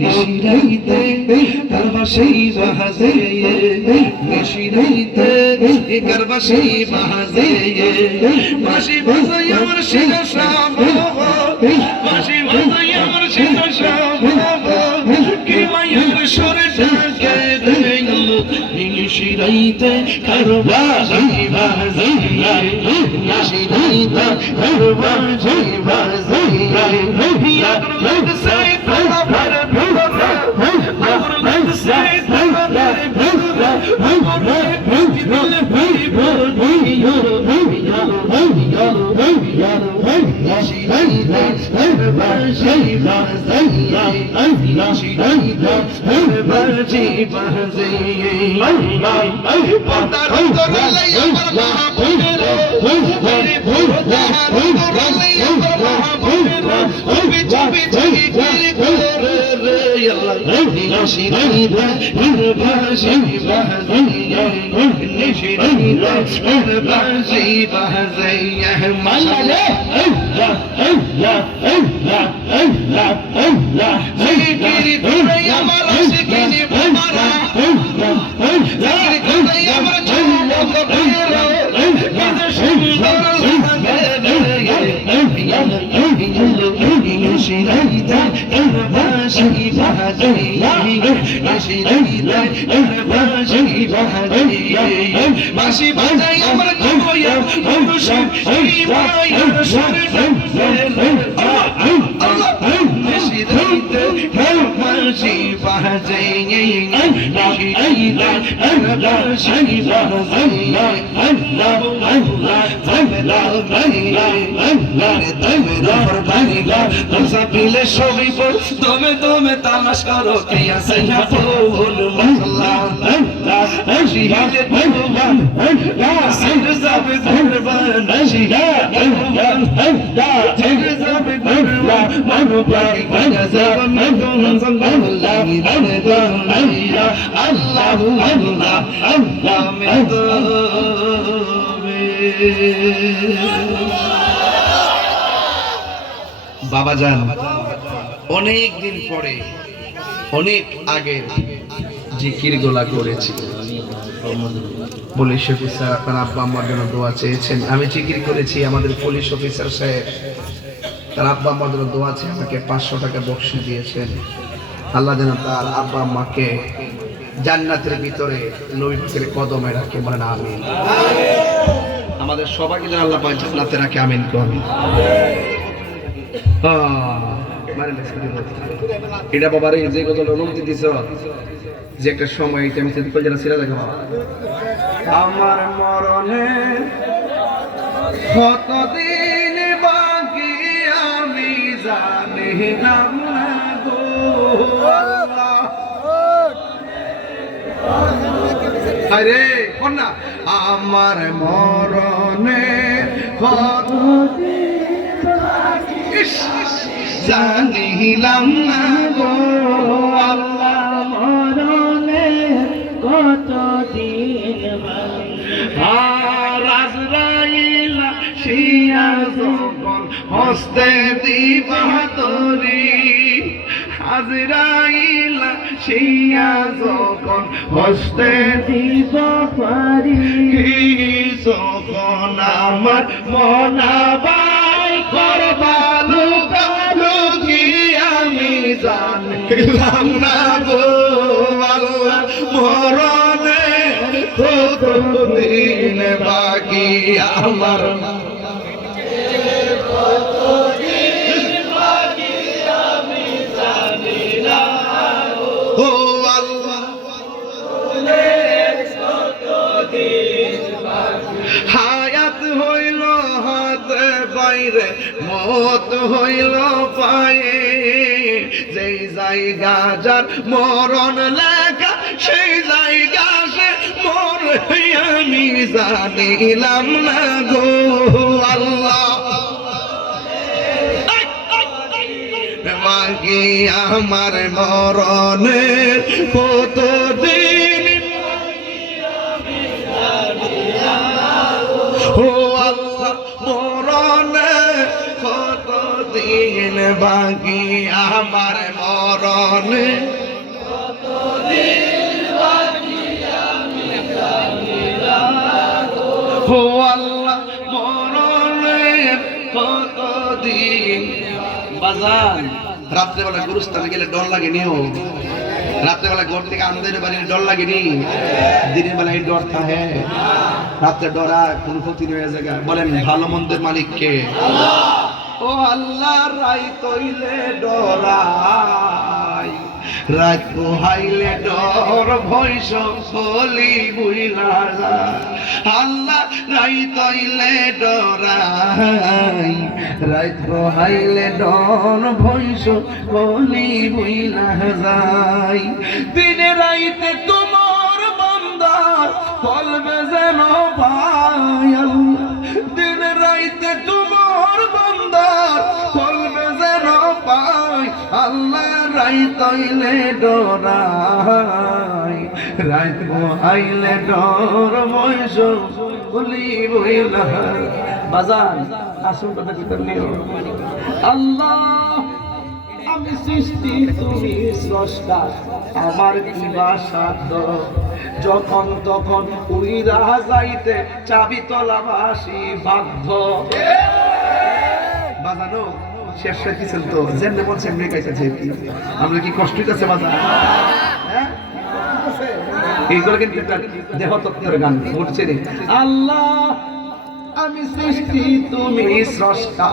নিশিরাইতে কারবাসেই বাহাজে নিশিরাইতে কারবাসেই বাহাজে বাঁশি বাজাই আমার শিরা শাম বাঁশি বাজাই আমার শিরা শাম কি মায়ের সরে ডাকে নিশিরাইতে কারবাসেই বাহাজে নিশিরাইতে কারবাসেই বাহাজে ইয়া লোক সাই বাঁশি বাজাই আমার কইয়া মানুষ ওই মায়ের সরে বাঁশি বাজাই পিলে সবই বল দমে দমে তামাশ করো প্রিয়া সাইয়া ফুল মশলা শিহিলে ভগবান সির যাবে ধরবান শিহিলে সির যাবে ধরবান মনোবাই গনা যাবে মগন জঙ্গলা মগন আল্লাহ আল্লাহ আল্লাহ আল্লাহ বাবা জান অনেক দিন পরে অনেক আগে জিকির গোলা করেছি পুলিশ অফিসার আপনার আব্বা আম্মার জন্য দোয়া চেয়েছেন আমি জিকির করেছি আমাদের পুলিশ অফিসার সাহেব তার আব্বা আম্মার জন্য দোয়া চেয়ে আমাকে 500 টাকা বকশিশ দিয়েছেন আল্লাহ যেন তার আব্বা আম্মাকে জান্নাতের ভিতরে নবী পাকের কদমে রাখে বলেন আমিন আমাদের সবাইকে যেন আল্লাহ পাক জান্নাতে রাখে আমিন করুন এটা বাবারে যে কত অনুমতি দিছ যে একটা সময় আমি যারা ছিল দেখো আমার মরণে কতদিন বাকি আমি জানিলাম না গো আরে কন্যা আমার মরণে কতদিন বাকি জানিলাম না গো আল্লাহ মরণে কতদিন বাকি আর আজরাইল শিয়া যখন হস্তে দিবা তরি আজরাইল শিয়া যখন হস্তে দিবা পারি যখন আমার মনাবাই করবালু কালু কি আমি জানিলাম না গো আল্লাহ মরণে কতদিন বাকি আমার ও আল্লাহ হায়াত হইল হাতে বাইরে মত হইল পায়ে যেই জায়গা যার মরণ লেখা সেই জায়গা সে মরে আমি জানিলাম না গো আল্লাহ বাকি আমার মরণের কতদিন ও আল্লাহ মরণে কতদিন বাকি আমার মরণে ও আল্লাহ মরণে কতদিন বাজান রাত্রেবেলা গুরুস্থানে গেলে ডর লাগে নিও রাত্রেবেলা ঘর থেকে আমাদের বাড়ির ডর লাগেনি দিনের বেলায় ডর থাকে রাত্রে ডরা কোন ক্ষতি হয়ে যায় বলেন ভালো মন্দের মালিক কে ও আল্লাহ রাই তৈলে ডরাই রাত পোহাইলে ডর ভয় সকলি বুইলা আল্লাহ রাই তৈলে ডরাই রাত পোহাইলে ডর ভয় সকলি বুইলা যাই দিনে রাইতে তোমার বান্দার কলবে যেন পাই আল্লাহ দিনে রাইতে তোমার বান্দার কলবে যেন পাই আল্লাহ রাইত আইলে ডরাই রাইত আইলে ডর বয়স বলি বইলা বাজান আসল কথা কি নিও আল্লাহ আমি সৃষ্টি তুমি স্রষ্টা আমার কি বাসাদ যখন তখন উইরা যাইতে চাবি তলাবাসি বাধ্য বাজানো শেষ দিচ্ছেন তো যেমনি বলছে এমনি কাইছে আমরা কি কষ্ট হইতেছে বাজার এইগুলো কিন্তু দেহ তত্ত্বের গান উঠছে রে আল্লাহ আমি সৃষ্টি তুমি স্রষ্টা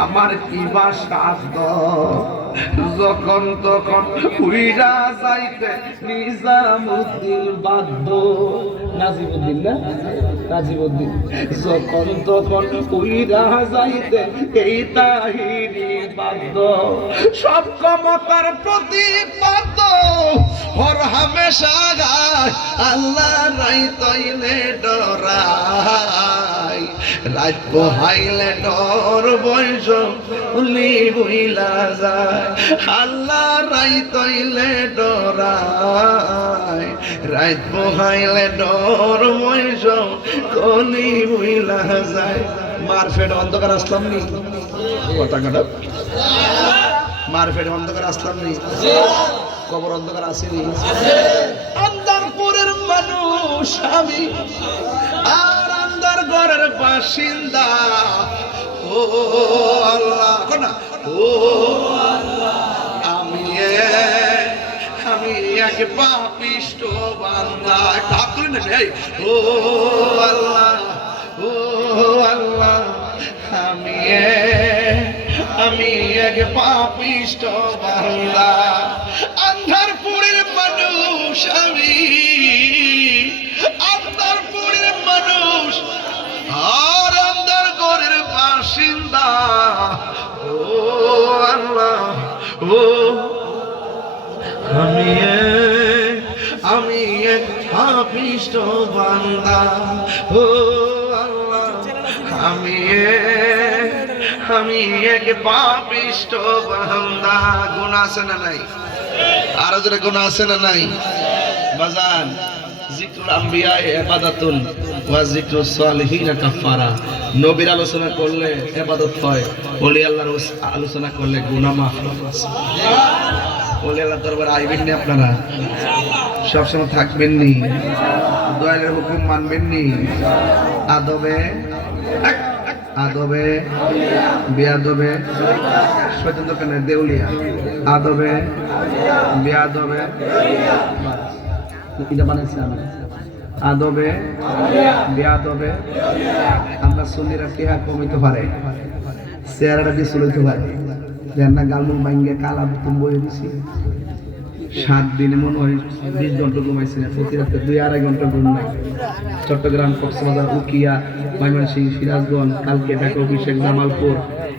আমার কি বাসাদ যখন তখন উইরা যাইতে নিজামুদ্দিন বাধ্য নাজিমুদ্দিন না নাজিমুদ্দিন যখন তখন উইরা যাইতে এই তাহিরি বাধ্য সব ক্ষমতার প্রতিপাদ্য হর হামেশা গায় আল্লাহ রাই তৈলে ডরাই রাত পোহাইলে ডর বয়স উলি বইলা যায় আল্লাহ রাই তৈলে ডরাই রাত পোহাইলে ডর বয়স কলি বইলা যায় মারফেট অন্ধকার আসলাম নি কথা কাটা মারফেট অন্ধকার আসলাম নি কবর অন্ধকার আসেনি আন্দারপুরের মানুষ আমি আর আন্দার ঘরের বাসিন্দা ও আল্লাহ কোনা ও আল্লাহ আমি এক পাপিষ্ট বান্দা ঠাকুর নেই ও আল্লাহ ও আল্লাহ আমি এক পাপিষ্ট বান্দা আন্ধারপুরের মানুষ আমি আন্ধারপুরের মানুষ আর আন্ধার ঘরের বাসিন্দা ও আল্লাহ ও আমি এক পাপিষ্ট বান্দা ও আল্লাহ আমি এক পাপিষ্ট বান্দা গুনাহ আছে না নাই আর যারা গুনাহ আছে না নাই বাজান জিকরুল আম্বিয়া ইবাদাতুন ওয়া জিকরুস সালিহিন কাফারা নবীর আলোচনা করলে ইবাদত হয় ওলি আল্লাহর আলোচনা করলে গুনাহ মাফ হয় বলে আল্লাহ দরবার আইবেন নি আপনারা, সবসময় থাকবেন নি, দয়ালের হুকুম মানবেন নি, আদবে আদবে বেয়াদবে শয়তান দোকানে দেউলিয়া, আদবে বেয়াদবে এটা বানাইছি আমি, আদবে বেয়াদবে। আমরা সুন্নিরা টিহা কমিতে পারে, চেহারাটা দিয়ে চলতে পারে, না গালমুল ভাঙ্গে কালা বুতুম বয়ে দিছি। 7 দিনে মনে হয় 20 ঘন্টা ঘুমাইছি না, প্রতি রাতে 2-2.5 ঘন্টা ঘুম নাই। চট্টগ্রাম, কক্সবাজার, উকিয়া, ময়মনসিংহ, সিরাজগঞ্জ, কালকে ঢাকা অফিসের জামালপুর,